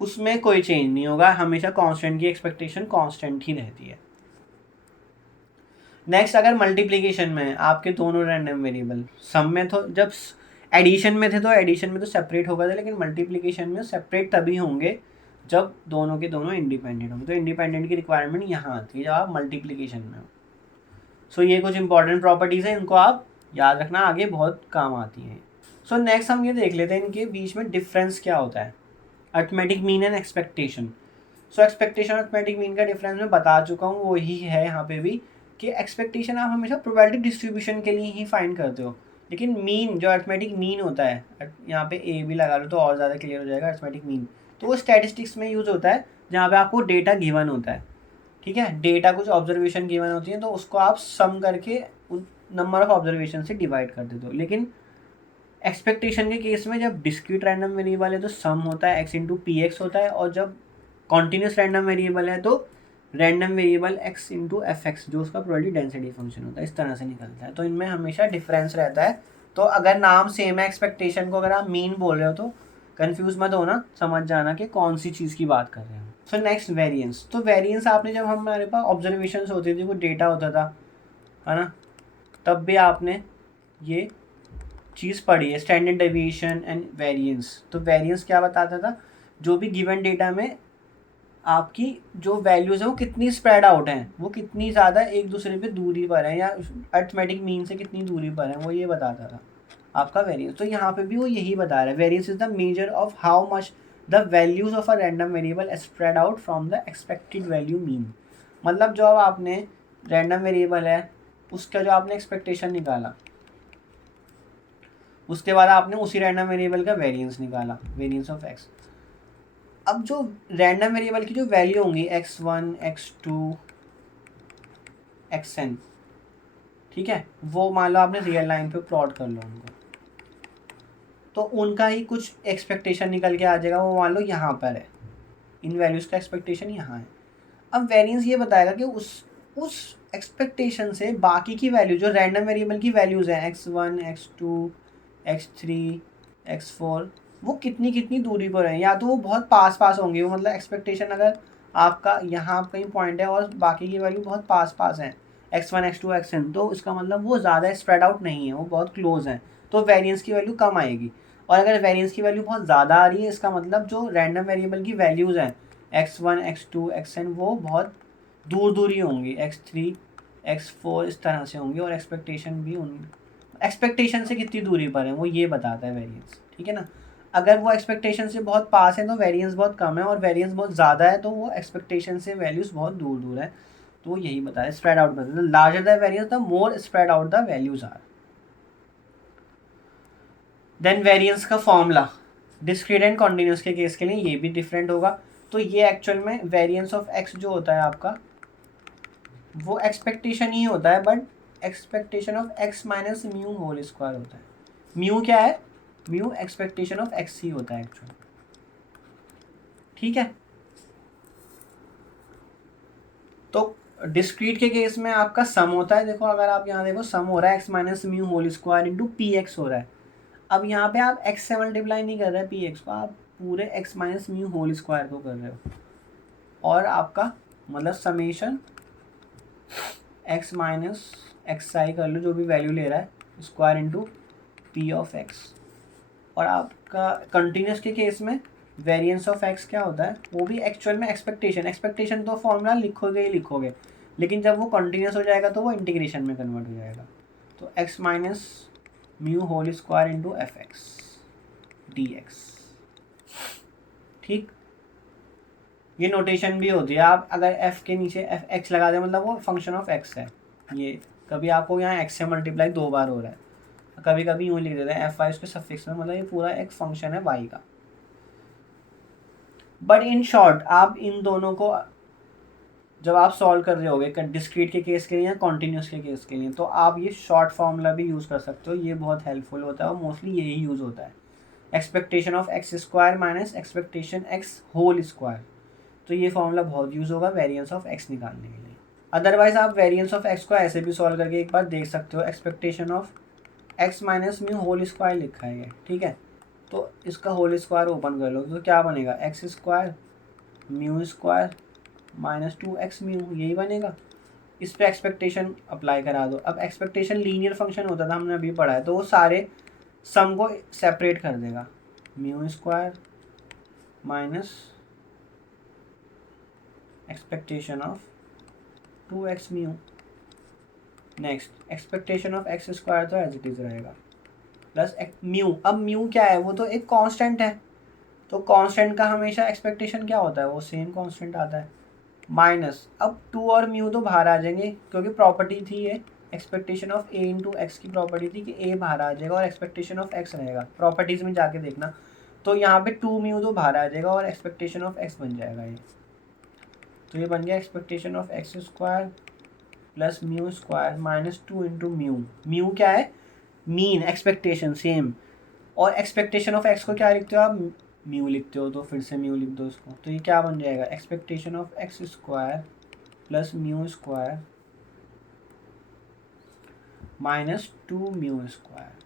उसमें कोई चेंज नहीं होगा, हमेशा कांस्टेंट की एक्सपेक्टेशन कांस्टेंट ही रहती है। नेक्स्ट, अगर मल्टीप्लिकेशन में आपके दोनों रैंडम वेरिएबल, सम में तो जब एडिशन में थे तो एडिशन में तो सेपरेट होगा था, लेकिन मल्टीप्लिकेशन में सेपरेट तभी होंगे जब दोनों के दोनों इंडिपेंडेंट होंगे। तो इंडिपेंडेंट की रिक्वायरमेंट यहाँ आती है जब आप मल्टीप्लिकेशन में हो। सो ये कुछ इंपॉर्टेंट प्रॉपर्टीज़ हैं, इनको आप याद रखना, आगे बहुत काम आती हैं। सो नेक्स्ट हम ये देख लेते हैं इनके बीच में डिफरेंस क्या होता है, arithmetic mean and expectation. So expectation और अर्थमेटिक मीन का डिफरेंस मैं बता चुका हूँ, वही है यहाँ पे भी, कि एक्सपेक्टेशन आप हमेशा प्रोबेबिलिटी डिस्ट्रीब्यूशन के लिए ही फाइंड करते हो। लेकिन मीन, जो अर्थमेटिक मीन होता है, यहाँ पे ए भी लगा लो तो और ज़्यादा क्लियर हो जाएगा, अर्थमेटिक मीन, तो वो स्टैटिस्टिक्स में यूज़ होता है जहाँ पे आपको डेटा गिवन होता है, ठीक है, डेटा कुछ ऑब्जर्वेशन गिवन होती है तो उसको आप सम करके उन नंबर ऑफ ऑब्जर्वेशन से डिवाइड कर देते हो। लेकिन एक्सपेक्टेशन के केस में जब डिस्क्रीट रैंडम वेरिएबल है तो सम होता है, एक्स इंटू पी एक्स होता है, और जब कॉन्टिन्यूस रैंडम वेरिएबल है तो random variable x into F x, जो उसका प्रोबेबिलिटी डेंसिटी फंक्शन होता है, इस तरह से निकलता है। तो इनमें हमेशा डिफरेंस रहता है। तो अगर नाम सेम है, एक्सपेक्टेशन को अगर आप मीन बोल रहे हो तो कन्फ्यूज मत होना, समझ जाना कि कौन सी चीज़ की बात कर रहे हैं। So next variance. तो वेरिएंस आपने जब हमारे पास ऑब्जर्वेशन होती थी, वो डेटा होता था, है ना, तब भी आपने ये चीज़ पढ़ी है, स्टैंडर्ड डेविएशन एंड वेरिएंस। तो वेरिएंस क्या बताता था, जो भी गिवन डेटा में आपकी जो वैल्यूज़ है वो कितनी स्प्रेड आउट हैं, वो कितनी ज़्यादा एक दूसरे पे दूरी पर है, या अर्थमेटिक मीन से कितनी दूरी पर है, वो ये बताता था आपका वेरिएंस। तो यहाँ पे भी वो यही बता रहा है, variance is the measure of how much the values of a random variable spread out from the expected value mean. मतलब जो अब आपने रैंडम वेरिएबल है उसका जो आपने एक्सपेक्टेशन निकाला, उसके बाद आपने उसी रैंडम वेरिएबल का वेरिएंस निकाला, वेरिएंस ऑफ एक्स। अब जो रैंडम वेरिएबल की जो वैल्यू होंगी x1 x2 xn, ठीक है, वो मान लो आपने रियल लाइन पे प्लॉट कर लो उनको, तो उनका ही कुछ एक्सपेक्टेशन निकल के आ जाएगा, वो मान लो यहाँ पर है, इन वैल्यूज़ का एक्सपेक्टेशन यहाँ है। अब वेरिएंस ये बताएगा कि उस एक्सपेक्टेशन से बाकी की वैल्यू, जो रैंडम वेरिएबल की वैल्यूज़ हैं x1 x2 x3 x4, वो कितनी कितनी दूरी पर है, या तो वो बहुत पास पास होंगे, वो मतलब एक्सपेक्टेशन अगर आपका यहाँ कहीं पॉइंट है और बाकी की वैल्यू बहुत पास पास हैं, x1 x2 xn, तो इसका मतलब वो ज़्यादा स्प्रेड आउट नहीं है, वो बहुत क्लोज हैं, तो वेरिएंस की वैल्यू कम आएगी। और अगर वेरिएंस की वैल्यू बहुत ज़्यादा आ रही है, इसका मतलब जो रैंडम वेरिएबल की वैल्यूज़ हैं x1 x2 xn, वो बहुत दूर दूर ही होंगी, x3 x4 इस तरह से होंगी, और एक्सपेक्टेशन भी एक्सपेक्टेशन से कितनी दूरी पर है वो ये बताता है वेरिएंस, ठीक है ना। अगर वो एक्सपेक्टेशन से बहुत पास है तो वेरिएंस बहुत कम है, और वेरिएंस बहुत ज़्यादा है तो वो एक्सपेक्टेशन से वैल्यूज़ बहुत दूर दूर है, तो वो यही बता रहा है, स्प्रेड आउट बता, larger the variance the more spread out the values are. Then variance का फॉर्मूला डिस्क्रीट एंड कॉन्टिन्यूस के केस के लिए ये भी डिफरेंट होगा। तो ये एक्चुअल में वेरिएंस ऑफ एक्स जो होता है आपका, वो एक्सपेक्टेशन ही होता है, but expectation of X minus mu whole square होता है। म्यू क्या है, म्यू एक्सपेक्टेशन ऑफ एक्स ही होता है एक्चुअल, ठीक है। तो डिस्क्रीट के केस में आपका सम होता है, देखो अगर आप यहाँ देखो सम हो रहा है X minus mu whole square into P X हो रहा है। अब यहाँ पे आप एक्स से मल्टीप्लाई नहीं कर रहे हैं पी एक्स को, आप पूरे X minus mu whole square को कर रहे हो, और आपका मतलब summation X minus X I कर लो, जो भी वैल्यू ले रहा है, square into P of X. और आपका कंटिन्यूस के केस में वेरिएंस ऑफ एक्स क्या होता है, वो भी एक्चुअल में एक्सपेक्टेशन तो फॉर्मूला लिखोगे ही लिखोगे, लेकिन जब वो कंटिन्यूस हो जाएगा तो वो इंटीग्रेशन में कन्वर्ट हो जाएगा। तो X minus mu whole square into F X D X, ठीक। ये नोटेशन भी होती है, आप अगर एफ के नीचे एफ एक्स लगा दें मतलब वो फंक्शन ऑफ एक्स है। ये कभी आपको यहाँ एक्स से मल्टीप्लाई 2 बार हो रहा है, कभी कभी यूँ लिख देते हैं एफ वाई उसके सफिक्स में, मतलब ये पूरा एक फंक्शन है वाई का। बट इन शॉर्ट आप इन दोनों को जब आप सॉल्व कर रहे होगे डिस्क्रीट के केस के लिए या कॉन्टिन्यूस के केस के लिए, तो आप ये शॉर्ट फार्मूला भी यूज़ कर सकते हो, ये बहुत हेल्पफुल होता है और मोस्टली यही यूज़ होता है, expectation of X square minus expectation X whole square. तो ये फॉर्मूला बहुत यूज़ होगा वेरिएंस ऑफ एक्स निकालने के लिए। अदरवाइज आप वेरिएंस ऑफ एक्स को ऐसे भी सॉल्व करके एक बार देख सकते हो, expectation of X minus mu whole square लिखा है, ठीक है, तो इसका होल स्क्वायर ओपन कर लो तो क्या बनेगा, x square mu square minus 2x mu, यही बनेगा। इस पर एक्सपेक्टेशन अप्लाई करा दो। अब एक्सपेक्टेशन लीनियर फंक्शन होता था, हमने अभी पढ़ा है, तो वो सारे सम को सेपरेट कर देगा, mu square minus expectation of 2x mu, next expectation of X square तो एज इट इज़ रहेगा, प्लस म्यू। अब म्यू क्या है, वो तो एक कांस्टेंट है, तो कांस्टेंट का हमेशा एक्सपेक्टेशन क्या होता है, वो सेम कांस्टेंट आता है, माइनस अब 2 और म्यू तो बाहर आ जाएंगे क्योंकि प्रॉपर्टी थी ये expectation of A into x की प्रॉपर्टी थी कि ए बाहर आ जाएगा और एक्सपेक्टेशन ऑफ एक्स रहेगा, प्रॉपर्टीज़ में जाके देखना। तो यहाँ पे 2 म्यू तो बाहर आ जाएगा और एक्सपेक्टेशन ऑफ एक्स बन जाएगा ये। तो ये बन गया expectation of X square plus mu square minus 2 into mu. Mu क्या है? Mean, expectation same. और एक्सपेक्टेशन ऑफ एक्स को क्या लिखते हो आप? म्यू लिखते हो, तो फिर से म्यू लिख दो इसको। तो ये क्या बन जाएगा? Expectation of X square plus mu square minus 2 mu square.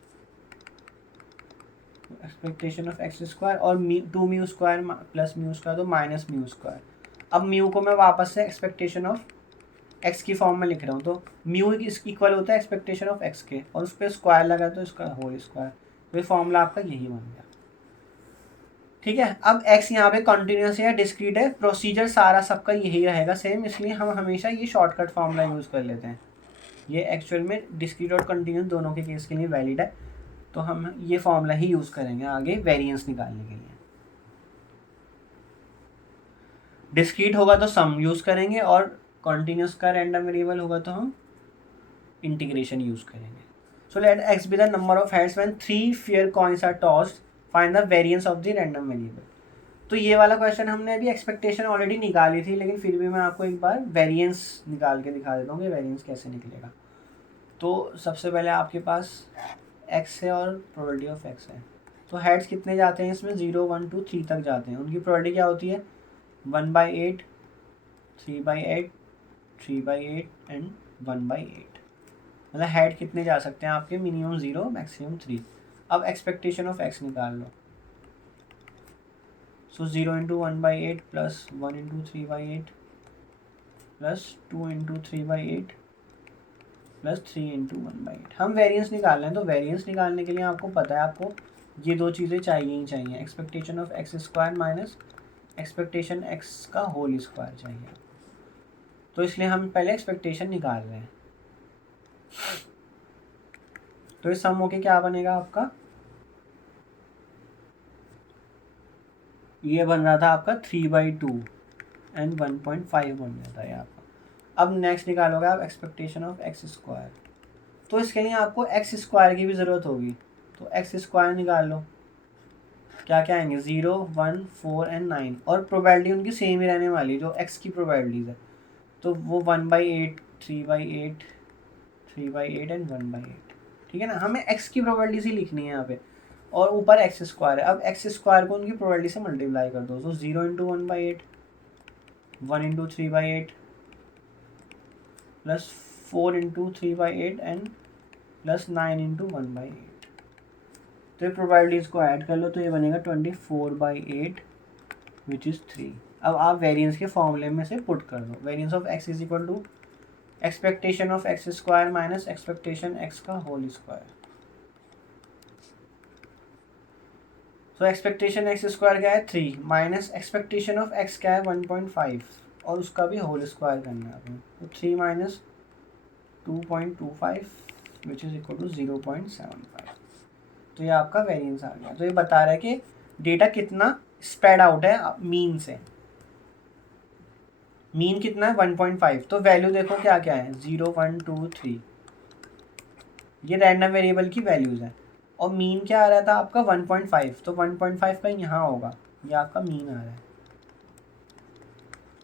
Expectation of X square और 2 mu square plus mu square, तो माइनस म्यू स्क्वायर। अब म्यू को मैं वापस से एक्सपेक्टेशन ऑफ एक्स की फॉर्म में लिख रहा हूँ, तो म्यू इक्वल होता है एक्सपेक्टेशन ऑफ एक्स के, और उस पर स्क्वायर लगा तो इसका होल स्क्वायर। तो ये फॉर्मूला आपका यही बन गया। ठीक है, अब एक्स यहाँ पे कॉन्टिन्यूस या डिस्क्रीट है, प्रोसीजर सारा सबका यही रहेगा सेम, इसलिए हम हमेशा ये शॉर्टकट फॉर्मूला यूज़ कर लेते हैं। ये एक्चुअल में डिस्क्रीट और कंटिन्यूस दोनों के केस के लिए वैलिड है, तो हम ये फॉर्मूला ही यूज़ करेंगे आगे वेरिएंस निकालने के लिए। डिस्क्रीट होगा तो सम यूज़ करेंगे, और कॉन्टिन्यूस का रैंडम वेरिएबल होगा तो हम इंटीग्रेशन यूज़ करेंगे। So let X be the number of heads when 3 fair coins are tossed, find the variance of the random variable. तो ये वाला क्वेश्चन हमने अभी एक्सपेक्टेशन ऑलरेडी निकाली थी, लेकिन फिर भी मैं आपको एक बार वेरिएंस निकाल के दिखा देता हूँ कि वेरिएंस कैसे निकलेगा। तो सबसे पहले आपके पास एक्स है और प्रोबेबिलिटी ऑफ एक्स है। तो हेड्स कितने जाते हैं इसमें? 0 1 2 3 तक जाते हैं। उनकी प्रोबेबिलिटी क्या होती है? 1/8, 3/8, 3/8 एंड 1/8। मतलब हेड कितने जा सकते हैं आपके? Minimum 0, maximum 3। अब एक्सपेक्टेशन ऑफ एक्स निकाल लो। सो 0 into 1/8 plus 1 into 3/8 plus 2 into 3/8 plus 3 into 1/8। हम वेरिएंस निकाल रहे हैं, तो वेरिएंस निकालने के लिए आपको पता है आपको ये दो चीज़ें चाहिए ही चाहिए, expectation of X square minus expectation X का होल स्क्वायर चाहिए। तो इसलिए हम पहले एक्सपेक्टेशन निकाल रहे हैं। तो इस सम होके क्या बनेगा आपका? ये बन रहा था आपका 3/2 एंड 1.5 बन जाता है आपका। अब नेक्स्ट निकालोगे आप एक्सपेक्टेशन ऑफ एक्स स्क्वायर। तो इसके लिए आपको एक्स स्क्वायर की भी ज़रूरत होगी, तो एक्स स्क्वायर निकाल लो। क्या क्या आएंगे? 0 1 4 एंड 9, और प्रोबेबिलिटी उनकी सेम ही रहने वाली जो एक्स की प्रोबेबिलिटीज़ है। तो वो 1/8, 3/8, 3/8 एंड 1/8। ठीक है ना, हमें एक्स की प्रोबेबिलिटीज ही लिखनी है यहाँ पे, और ऊपर एक्स स्क्वायर है। अब एक्स स्क्वायर को उनकी प्रोबेबिलिटी से मल्टीप्लाई कर दो। तो 0 into 1/8, 1 into 3/8 plus 4 into 3/8 and plus 9 into 1/8। तो ये प्रोबेबिलिटीज को ऐड कर लो, तो ये बनेगा 24/8 विच इज़ 3। अब आप वेरिएंस के फॉर्मूले में से पुट कर दो। Variance of X is equal to expectation of X square minus expectation X का होल स्क्वायर। तो एक्सपेक्टेशन एक्स स्क्वायर क्या है? 3 माइनस एक्सपेक्टेशन ऑफ एक्स क्या है? 1.5, और उसका भी होल स्क्वायर करना है आपने। तो 3 minus 2.25 which is equal to 0.75। तो ये आपका वेरिएंस आ गया। तो ये बता रहा है कि डेटा कितना स्प्रेड आउट है मीन से। मीन कितना है? 1.5। तो वैल्यू देखो क्या क्या है? 0 1 2 3, ये रैंडम वेरिएबल की वैल्यूज़ हैं। और मीन क्या आ रहा था आपका? 1.5, तो 1.5 का यहाँ होगा, ये आपका मीन आ रहा है।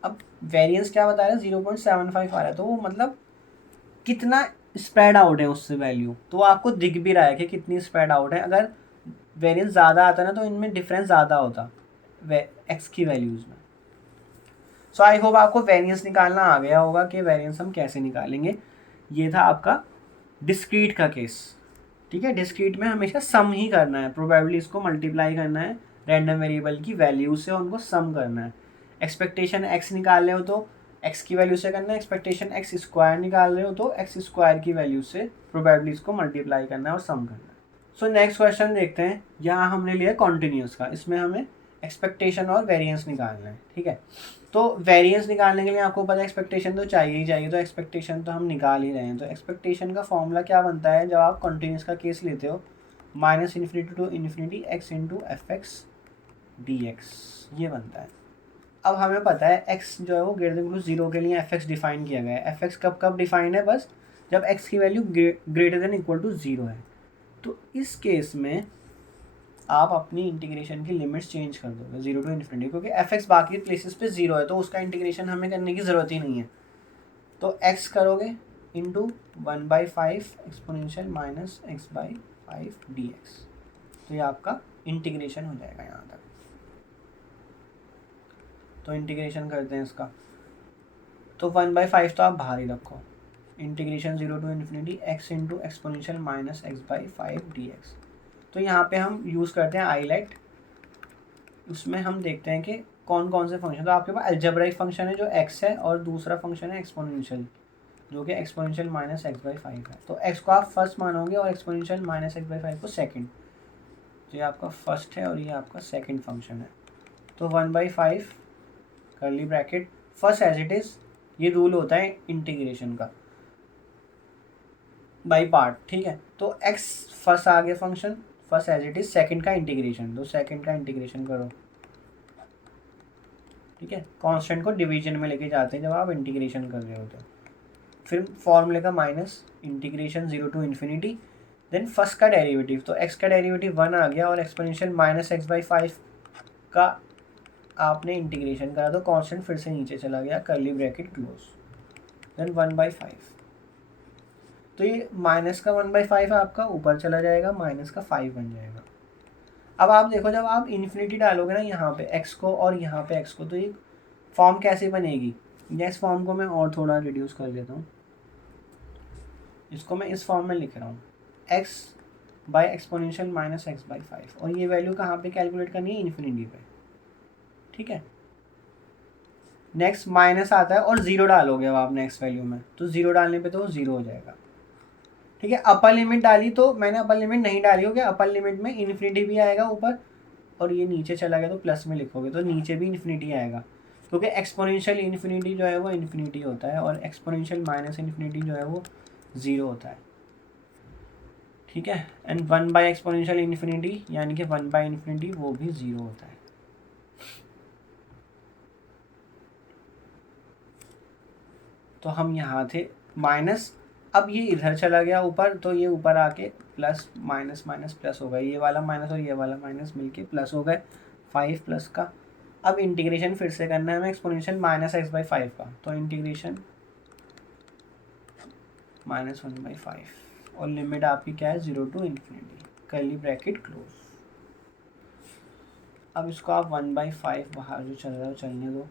अब वेरिएंस क्या बता रहा है? 0.75 आ रहा है, तो वो मतलब कितना स्प्रेड आउट है उससे वैल्यू। तो आपको दिख भी रहा है कि कितनी स्प्रेड आउट है। अगर वेरिएंस ज़्यादा आता ना तो इनमें डिफरेंस ज़्यादा होता एक्स की वैल्यूज़ में। सो आई होप आपको वेरिएंस निकालना आ गया होगा कि वेरिएंस हम कैसे निकालेंगे। ये था आपका डिस्क्रीट का केस। ठीक है, डिस्क्रीट में हमेशा सम ही करना है, प्रोबेबिलिटीज को मल्टीप्लाई करना है रैंडम वेरिएबल की वैल्यू से, उनको सम करना है। एक्सपेक्टेशन एक्स निकाल रहे हो तो एक्स की वैल्यू से करना है, एक्सपेक्टेशन एक्स स्क्वायर निकाल रहे हो तो एक्स स्क्वायर की वैल्यू से प्रोबेबिलिटीज को मल्टीप्लाई करना है और सम करना है। सो नेक्स्ट क्वेश्चन देखते हैं। यहाँ हमने लिया कॉन्टिन्यूस का, इसमें हमें एक्सपेक्टेशन और वेरिएंस निकालना है। ठीक है, तो वेरिएंस निकालने के लिए आपको पता है एक्सपेक्टेशन तो चाहिए ही चाहिए, तो एक्सपेक्टेशन तो हम निकाल ही रहे हैं। तो एक्सपेक्टेशन का फॉर्मूला क्या बनता है जब आप कॉन्टिन्यूस का केस लेते हो? -∞ To infinity x into fx dx, ये बनता है। अब हमें पता है x जो है वो ग्रेटर देन 0 के लिए fx डिफाइन किया गया है। fx कब कब डिफाइंड है? बस जब x की value greater than equal to 0 है। तो इस केस में आप अपनी इंटीग्रेशन की लिमिट्स चेंज कर दोगे 0 टू इन्फिनिटी, क्योंकि f(x) बाकी प्लेसेस पे 0 है तो उसका इंटीग्रेशन हमें करने की ज़रूरत ही नहीं है। तो x करोगे into 1/5 exponential minus x/5 dx, तो ये आपका इंटीग्रेशन हो जाएगा यहाँ तक। तो इंटीग्रेशन करते हैं इसका, तो 1/5 तो आप बाहर ही रखो, integration 0 to infinity x into exponential minus x/5 dx। तो यहाँ पे हम यूज़ करते हैं आईलेट, उसमें हम देखते हैं कि कौन कौन से फंक्शन। तो आपके पास अलजेब्राइक फंक्शन है जो x है, और दूसरा फंक्शन है एक्सपोनेंशियल जो कि एक्सपोनेंशियल माइनस x/5 है। तो x को आप फर्स्ट मानोगे और एक्सपोनेंशियल माइनस x/5 को सेकंड। तो ये आपका फर्स्ट है और ये आपका सेकंड फंक्शन है। तो 1/5 curly bracket first as it is, ये रूल होता है इंटीग्रेशन का बाई पार्ट, ठीक है। तो x फर्स्ट आ गया function, first as it is, second का इंटीग्रेशन, तो सेकंड का इंटीग्रेशन करो, ठीक है। कांस्टेंट को डिवीजन में लेके जाते हैं जब आप इंटीग्रेशन कर रहे होते हो। फिर फॉर्मूले का minus, integration 0 to infinity, then first का डेरिवेटिव, तो x का डेरिवेटिव 1 आ गया और एक्सपोनेंशियल माइनस x/5 का आपने इंटीग्रेशन करा तो कांस्टेंट फिर से नीचे चला गया, कर्ली ब्रैकेट क्लोज, देन 1/5। तो ये माइनस का 1/5 आपका ऊपर चला जाएगा, माइनस का 5 बन जाएगा। अब आप देखो जब आप इन्फिनिटी डालोगे ना यहाँ पे x को और यहाँ पे x को, तो ये फॉर्म कैसे बनेगी। इस फॉर्म को मैं और थोड़ा रिड्यूस कर देता हूँ, इसको मैं इस फॉर्म में लिख रहा हूँ, x by exponential minus x/5, और ये वैल्यू कहाँ पे कैलकुलेट करनी है, इन्फिनिटी पे, ठीक है। नेक्स्ट माइनस आता है और 0 डालोगे अब आप नेक्स्ट वैल्यू में, तो 0 डालने पे तो वो 0 हो जाएगा, ठीक है। अपर लिमिट डाली तो मैंने अपर लिमिट नहीं डाली होगी, अपर लिमिट में इन्फिनिटी भी आएगा ऊपर, और ये नीचे चला गया तो प्लस में लिखोगे तो नीचे भी इन्फिनिटी आएगा, क्योंकि एक्सपोनेंशियल इन्फिनिटी जो है वो इन्फिनिटी होता है और एक्सपोनेंशियल माइनस इन्फिनिटी जो है वो 0 होता है, ठीक है। एंड 1 बाई एक्सपोनेंशियल इन्फिनिटी यानी कि 1 बाई इन्फिनिटी वो भी 0 होता है। तो हम यहाँ थे माइनस, अब ये इधर चला गया ऊपर, तो ये ऊपर आके प्लस माइनस माइनस प्लस हो गया, ये वाला माइनस और ये वाला माइनस मिलके प्लस हो गए 5 प्लस का। अब इंटीग्रेशन फिर से करना है हमें एक्सपोनेंशियल माइनस x/5 का, तो इंटीग्रेशन माइनस 1/5, और लिमिट आपकी क्या है 0 to infinity, curly bracket close. अब इसको आप 1/5 बाहर जो चल रहा है चलने दो।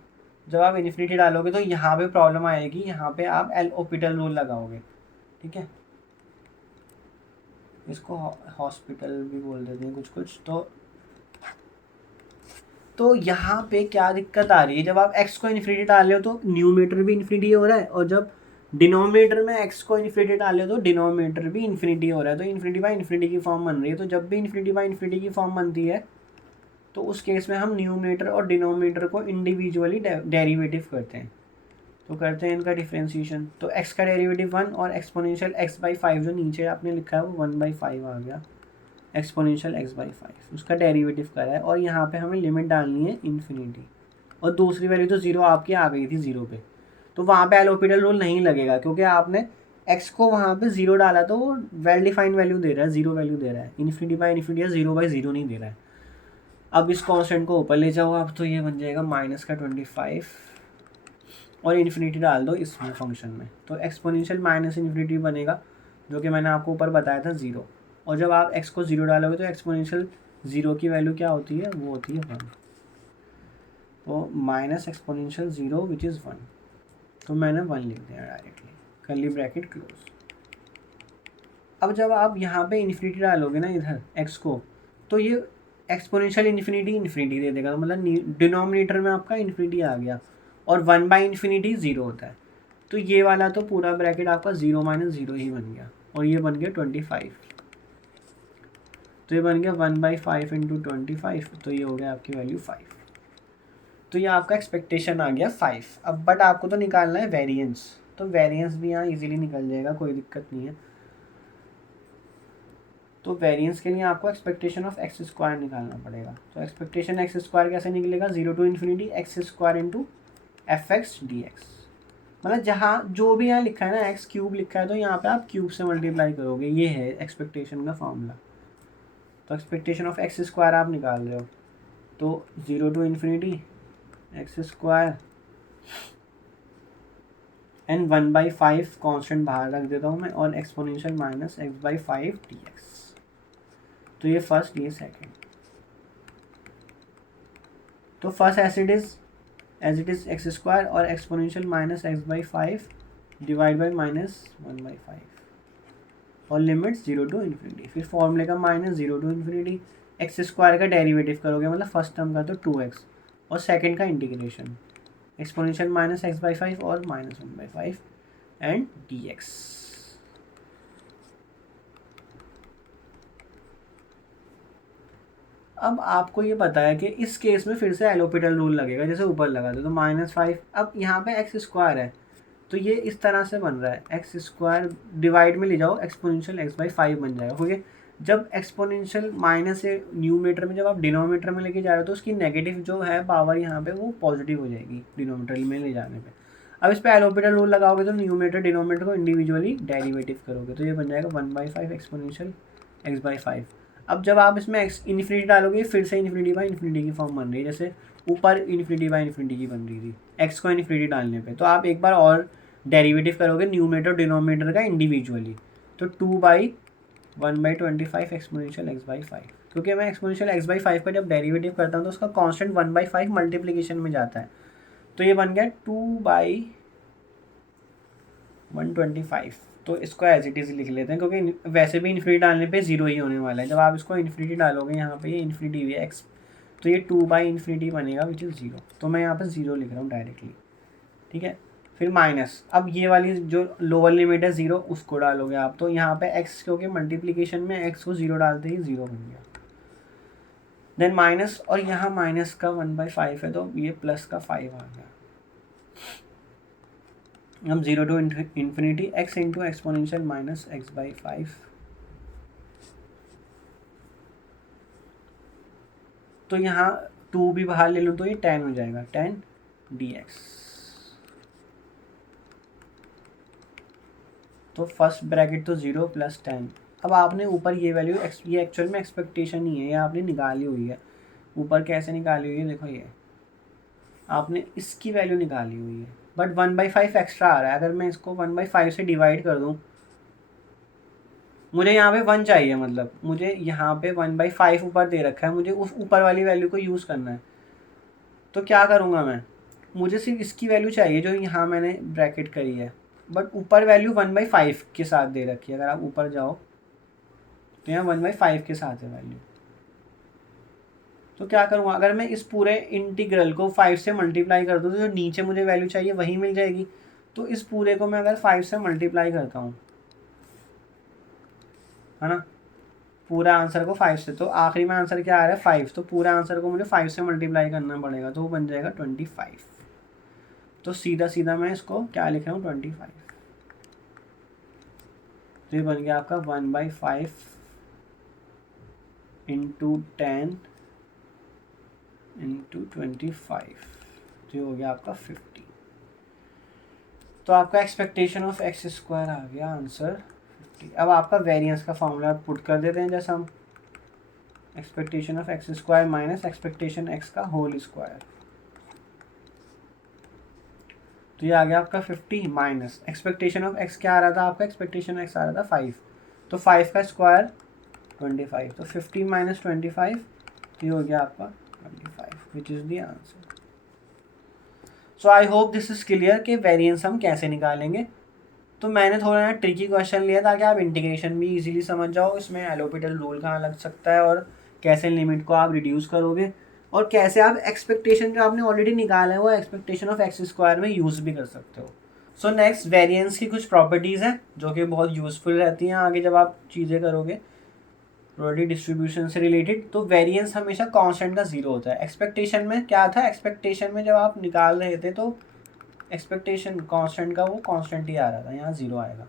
जब आप इन्फिनिटी डालोगे तो यहाँ पे प्रॉब्लम आएगी, यहाँ पे आप एल हॉस्पिटल रूल लगाओगे, ठीक है। इसको हॉस्पिटल भी बोल देते हैं कुछ कुछ। तो यहाँ पे क्या दिक्कत आ रही है, जब आप x को इन्फिनिटी डाल रहे हो तो न्यूमरेटर भी इन्फिनिटी हो रहा है, और जब डिनोमिनेटर में x को इन्फिनिटी डाल रहे हो तो डिनोमिनेटर भी इन्फिनिटी हो रहा है, तो इन्फिनिटी बाई इन्फिनिटी की फॉर्म बन रही है। तो जब भी इन्फिनिटी बाई इन्फिनिटी की फॉर्म बनती है तो उस केस में हम न्यूमरेटर और डिनोमिनेटर को इंडिविजुअली डेरिवेटिव करते हैं, तो करते हैं इनका डिफ्रेंशिएशन। तो x का डेरिवेटिव 1 और एक्सपोनेंशियल x/5 जो नीचे आपने लिखा है वो 1/5 आ गया, एक्सपोनेंशियल x/5 उसका डेरिवेटिव करा है, और यहाँ पे हमें लिमिट डालनी है इन्फिनिटी, और दूसरी वैल्यू तो 0 आपकी आ गई थी 0 पे, तो वहाँ पे एल हॉस्पिटल रूल नहीं लगेगा, क्योंकि आपने x को वहाँ पे 0 डाला तो वो वेल डिफाइंड वैल्यू दे रहा है, 0 वैल्यू दे रहा है, इन्फिनिटी बाई इन्फिनिटी या 0/0 नहीं दे रहा है। अब इस कॉन्स्टेंट को ऊपर ले जाओ आप, तो ये बन जाएगा माइनस का 25, और इन्फिनिटी डाल दो इसमें फंक्शन में, तो एक्सपोनेंशियल माइनस इन्फिनिटी बनेगा, जो कि मैंने आपको ऊपर बताया था 0, और जब आप x को 0 डालोगे तो एक्सपोनेंशियल 0 की वैल्यू क्या होती है, वो होती है 1, तो माइनस एक्सपोनेंशियल 0 विच इज़ 1, तो मैंने 1 लिख दिया डायरेक्टली, कर्ली ब्रैकेट क्लोज। अब जब आप यहाँ पे इन्फिनिटी डालोगे ना इधर x को, तो ये एक्सपोनेंशियल इन्फिनिटी दे देगा, तो मतलब डिनोमिनेटर में आपका इन्फिनिटी आ गया, और 1 बाई इन्फिनिटी 0 होता है, तो ये वाला तो पूरा ब्रैकेट आपका 0 - 0 ही बन गया, और ये बन गया 25, तो ये बन गया 1/5 इंटू 25, तो ये हो गया आपकी वैल्यू 5, तो ये आपका एक्सपेक्टेशन आ गया 5। अब बट आपको तो निकालना है वेरिएंस, तो वेरिएंस भी यहाँ इजीली निकल जाएगा, कोई दिक्कत नहीं है। तो वेरिएंस के लिए आपको एक्सपेक्टेशन ऑफ एक्स स्क्वायर निकालना पड़ेगा, तो एक्सपेक्टेशन एक्स स्क्वायर कैसे निकलेगा, 0 to infinity x² into F X D X, मतलब जहाँ जो भी यहाँ लिखा है ना एक्स क्यूब लिखा है तो यहाँ पे आप क्यूब से मल्टीप्लाई करोगे, ये है एक्सपेक्टेशन का फॉर्मूला। तो एक्सपेक्टेशन ऑफ एक्स स्क्वायर आप निकाल रहे हो, तो 0 to infinity x square and 1/5 constant बाहर रख देता हूँ मैं, और एक्सपोनेंशियल माइनस x/5 dx। तो ये फर्स्ट, ये सेकेंड। तो first as it is x square और exponential minus x/5 divide by minus 1/5 और लिमिट 0 टू इन्फिनिटी। फिर फॉर्मूले का minus 0 to infinity, x square का डेरिवेटिव करोगे मतलब फर्स्ट टर्म का तो 2x और सेकेंड का इंटीग्रेशन एक्सपोनेंशियल माइनस x/5 और माइनस 1/5 एंड dx। अब आपको ये पता है कि इस केस में फिर से एलोपिटल रूल लगेगा, जैसे ऊपर लगा दो तो -5। अब यहाँ पे एक्स स्क्वायर है तो ये इस तरह से बन रहा है, एक्स स्क्वायर डिवाइड में ले जाओ एक्सपोनेंशियल x/5 बन जाएगा, क्योंकि जब एक्सपोनेंशियल माइनस से न्यूमरेटर में जब आप डिनोमिनेटर में लेके जा रहे हो तो उसकी नेगेटिव जो है पावर यहाँ पे वो पॉजिटिव हो जाएगी डिनोमिनेटर में ले जाने पे। अब इस पे एलोपिटल रूल लगाओगे तो न्यूमरेटर डिनोमिनेटर को इंडिविजुअली डेरिवेटिव करोगे तो ये बन जाएगा 1/5 एक्सपोनेंशियल x/5। अब जब आप इसमें एक्स इन्फिनिटी डालोगे फिर से इन्फिनिटी बाई इन्फिनिटी की फॉर्म बन रही है, जैसे ऊपर इन्फिनिटी बाई इन्फिनिटी की बन रही थी एक्स को इन्फिनिटी डालने पे। तो आप एक बार और डेरिवेटिव करोगे न्यूमरेटर डिनोमिनेटर का इंडिविजुअली, तो 2/1/25 एक्सपोनेंशियल x/5। क्योंकि मैं एक्सपोनेंशियल x/5 का जब डेरिवेटिव करता हूँ तो उसका कांस्टेंट 1/5 मल्टीप्लिकेशन में जाता है, तो ये बन गया 2/125। तो इसको एज इट इज़ लिख लेते हैं, क्योंकि वैसे भी इन्फिनिटी डालने पे 0 ही होने वाला है। जब आप इसको इन्फिनिटी डालोगे यहाँ पे ये इन्फिनिटी भी है एक्स, तो ये 2/इन्फिनिटी बनेगा विच इज़ 0। तो मैं यहाँ पे 0 लिख रहा हूँ डायरेक्टली, ठीक है। फिर माइनस, अब ये वाली जो लोअर लिमिट है 0 उसको डालोगे आप, तो यहाँ पे x क्योंकि मल्टीप्लिकेशन में x को 0 डालते ही 0 बन गया। देन माइनस, और यहाँ माइनस का 1/5 है तो ये प्लस का 5 आ गया। अब 0 to infinity x into exponential minus x/5। तो यहाँ 2 भी बाहर ले लूँ तो ये 10 हो जाएगा, 10 dx। तो फर्स्ट ब्रैकेट तो 0 प्लस 10। अब आपने ऊपर ये वैल्यू ये एक्चुअल में एक्सपेक्टेशन ही है, ये आपने निकाली हुई है। ऊपर कैसे निकाली हुई है देखो, ये आपने इसकी वैल्यू निकाली हुई है, बट 1/5 एक्स्ट्रा आ रहा है। अगर मैं इसको 1/5 से डिवाइड कर दूँ, मुझे यहाँ पे 1 चाहिए, मतलब मुझे यहाँ पे 1/5 ऊपर दे रखा है, मुझे उस ऊपर वाली वैल्यू को यूज़ करना है। तो क्या करूँगा मैं, मुझे सिर्फ इसकी वैल्यू चाहिए जो यहाँ मैंने ब्रैकेट करी है, बट ऊपर वैल्यू 1/5 के साथ दे रखी है। अगर आप ऊपर जाओ तो यहाँ 1/5 के साथ है वैल्यू। तो क्या करूँगा, अगर मैं इस पूरे इंटीग्रल को 5 से मल्टीप्लाई कर दूँ तो जो नीचे मुझे वैल्यू चाहिए वही मिल जाएगी। तो इस पूरे को मैं अगर 5 से मल्टीप्लाई करता हूँ, है ना, पूरा आंसर को 5 से, तो आखिरी में आंसर क्या आ रहा है 5, तो पूरा आंसर को मुझे 5 से मल्टीप्लाई करना पड़ेगा, तो वो बन जाएगा 25। तो सीधा सीधा मैं इसको क्या लिख रहा हूँ 25। तो ये बन गया आपका 1/5 इंटू 10 इंटू 25, तो ये हो गया आपका 50। तो आपका एक्सपेक्टेशन ऑफ एक्स स्क्वायर आ गया आंसर 50। अब आपका वेरिएंस का फॉर्मूला पुट कर देते हैं, जैसा हम expectation of X square minus expectation X का होल स्क्वायर, तो ये आ गया आपका 50 माइनस एक्सपेक्टेशन ऑफ एक्स क्या आ रहा था आपका, एक्सपेक्टेशन एक्स आ रहा था 5, तो 5 का स्क्वायर 25, तो 50 माइनस 25, तो ये हो गया आपका 25 which is the answer. So I hope this is clear कि वेरिएंस हम कैसे निकालेंगे। तो मैंने थोड़ा ना ट्रिकी क्वेश्चन लिया ताकि आप इंटीग्रेशन भी इजीली समझ जाओ, इसमें एलोपिटल रूल कहाँ लग सकता है और कैसे लिमिट को आप रिड्यूस करोगे, और कैसे आप एक्सपेक्टेशन जो आपने ऑलरेडी निकाला है वो एक्सपेक्टेशन ऑफ एक्स स्क्वायर में यूज़ भी कर सकते हो। सो नेक्स्ट, वेरिएंस की कुछ प्रॉपर्टीज़ हैं जो कि बहुत यूज़फुल रहती हैं आगे जब आप चीज़ें करोगे प्रोबेबिलिटी डिस्ट्रीब्यूशन से रिलेटेड। तो वेरिएंस हमेशा कांस्टेंट का 0 होता है। एक्सपेक्टेशन में क्या था, एक्सपेक्टेशन में जब आप निकाल रहे थे तो एक्सपेक्टेशन कांस्टेंट का वो कांस्टेंट ही आ रहा था, यहाँ 0 आएगा।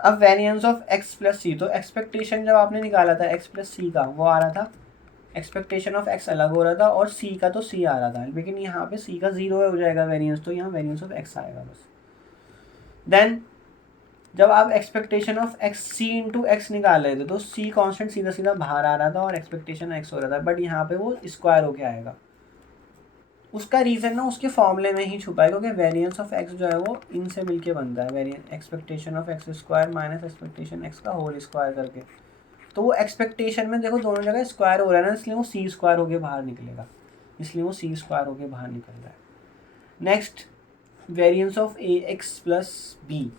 अब वेरिएंस ऑफ एक्स प्लस सी, तो एक्सपेक्टेशन जब आपने निकाला था एक्स प्लस सी का वो आ रहा था, एक्सपेक्टेशन ऑफ एक्स अलग हो रहा था और सी का तो सी आ रहा था, लेकिन यहाँ पे सी का 0 हो जाएगा वेरिएंस, तो यहाँ वेरिएंस ऑफ एक्स आएगा बस। देन जब आप expectation of x c into x निकाल रहे थे तो सी कांस्टेंट सीधा सीधा बाहर आ रहा था और एक्सपेक्टेशन एक्स हो रहा था, बट यहाँ पे वो स्क्वायर होके आएगा। उसका रीज़न ना उसके फॉर्मूले में ही छुपा है, क्योंकि वेरिएंस ऑफ एक्स जो है वो इनसे मिलके बनता है, variance expectation of X square minus expectation X का होल स्क्वायर करके। तो वो एक्सपेक्टेशन में देखो दोनों जगह स्क्वायर हो रहा है ना, इसलिए वो सी स्क्वायर होके बाहर निकलेगा, इसलिए वो सी स्क्वायर होके बाहर निकल रहा है। Next variance of a x plus b,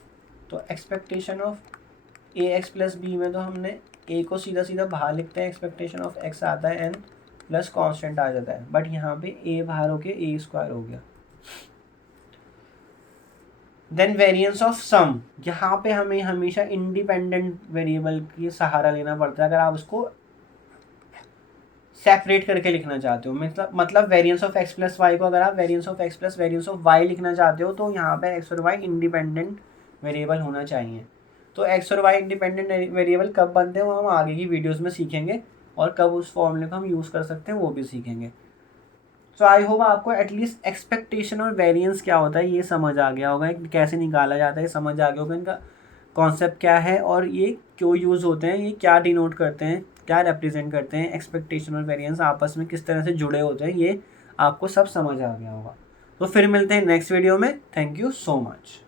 तो expectation of a x plus b में तो हमने ए को सीधा सीधा बाहर लिखते हैं, एक्सपेक्टेशन ऑफ एक्स आता है एन प्लस कांस्टेंट आ जाता है, बट यहाँ पे ए बाहर होके ए स्क्वायर हो गया। देन वेरिएंस ऑफ सम, यहाँ पे हमें हमेशा इंडिपेंडेंट वेरिएबल की सहारा लेना पड़ता है अगर आप उसको सेपरेट करके लिखना चाहते हो। मतलब variance of x plus y को अगर आप variance of x plus variance of y लिखना चाहते हो तो यहाँ पे एक्स और वाई इंडिपेंडेंट वेरिएबल होना चाहिए। तो एक्स और वाई इंडिपेंडेंट वेरिएबल कब बनते हैं वो हम आगे की वीडियोस में सीखेंगे, और कब उस फॉर्मूले को हम यूज़ कर सकते हैं वो भी सीखेंगे। सो आई होप आपको एटलीस्ट एक्सपेक्टेशन और वेरिएंस क्या होता है ये समझ आ गया होगा, कैसे निकाला जाता है समझ आ गया होगा, इनका कॉन्सेप्ट क्या है और ये क्यों यूज़ होते हैं, ये क्या डिनोट करते हैं, क्या रिप्रेजेंट करते हैं, एक्सपेक्टेशन और वेरिएंस आपस में किस तरह से जुड़े होते हैं, ये आपको सब समझ आ गया होगा। तो फिर मिलते हैं नेक्स्ट वीडियो में। Thank you so much.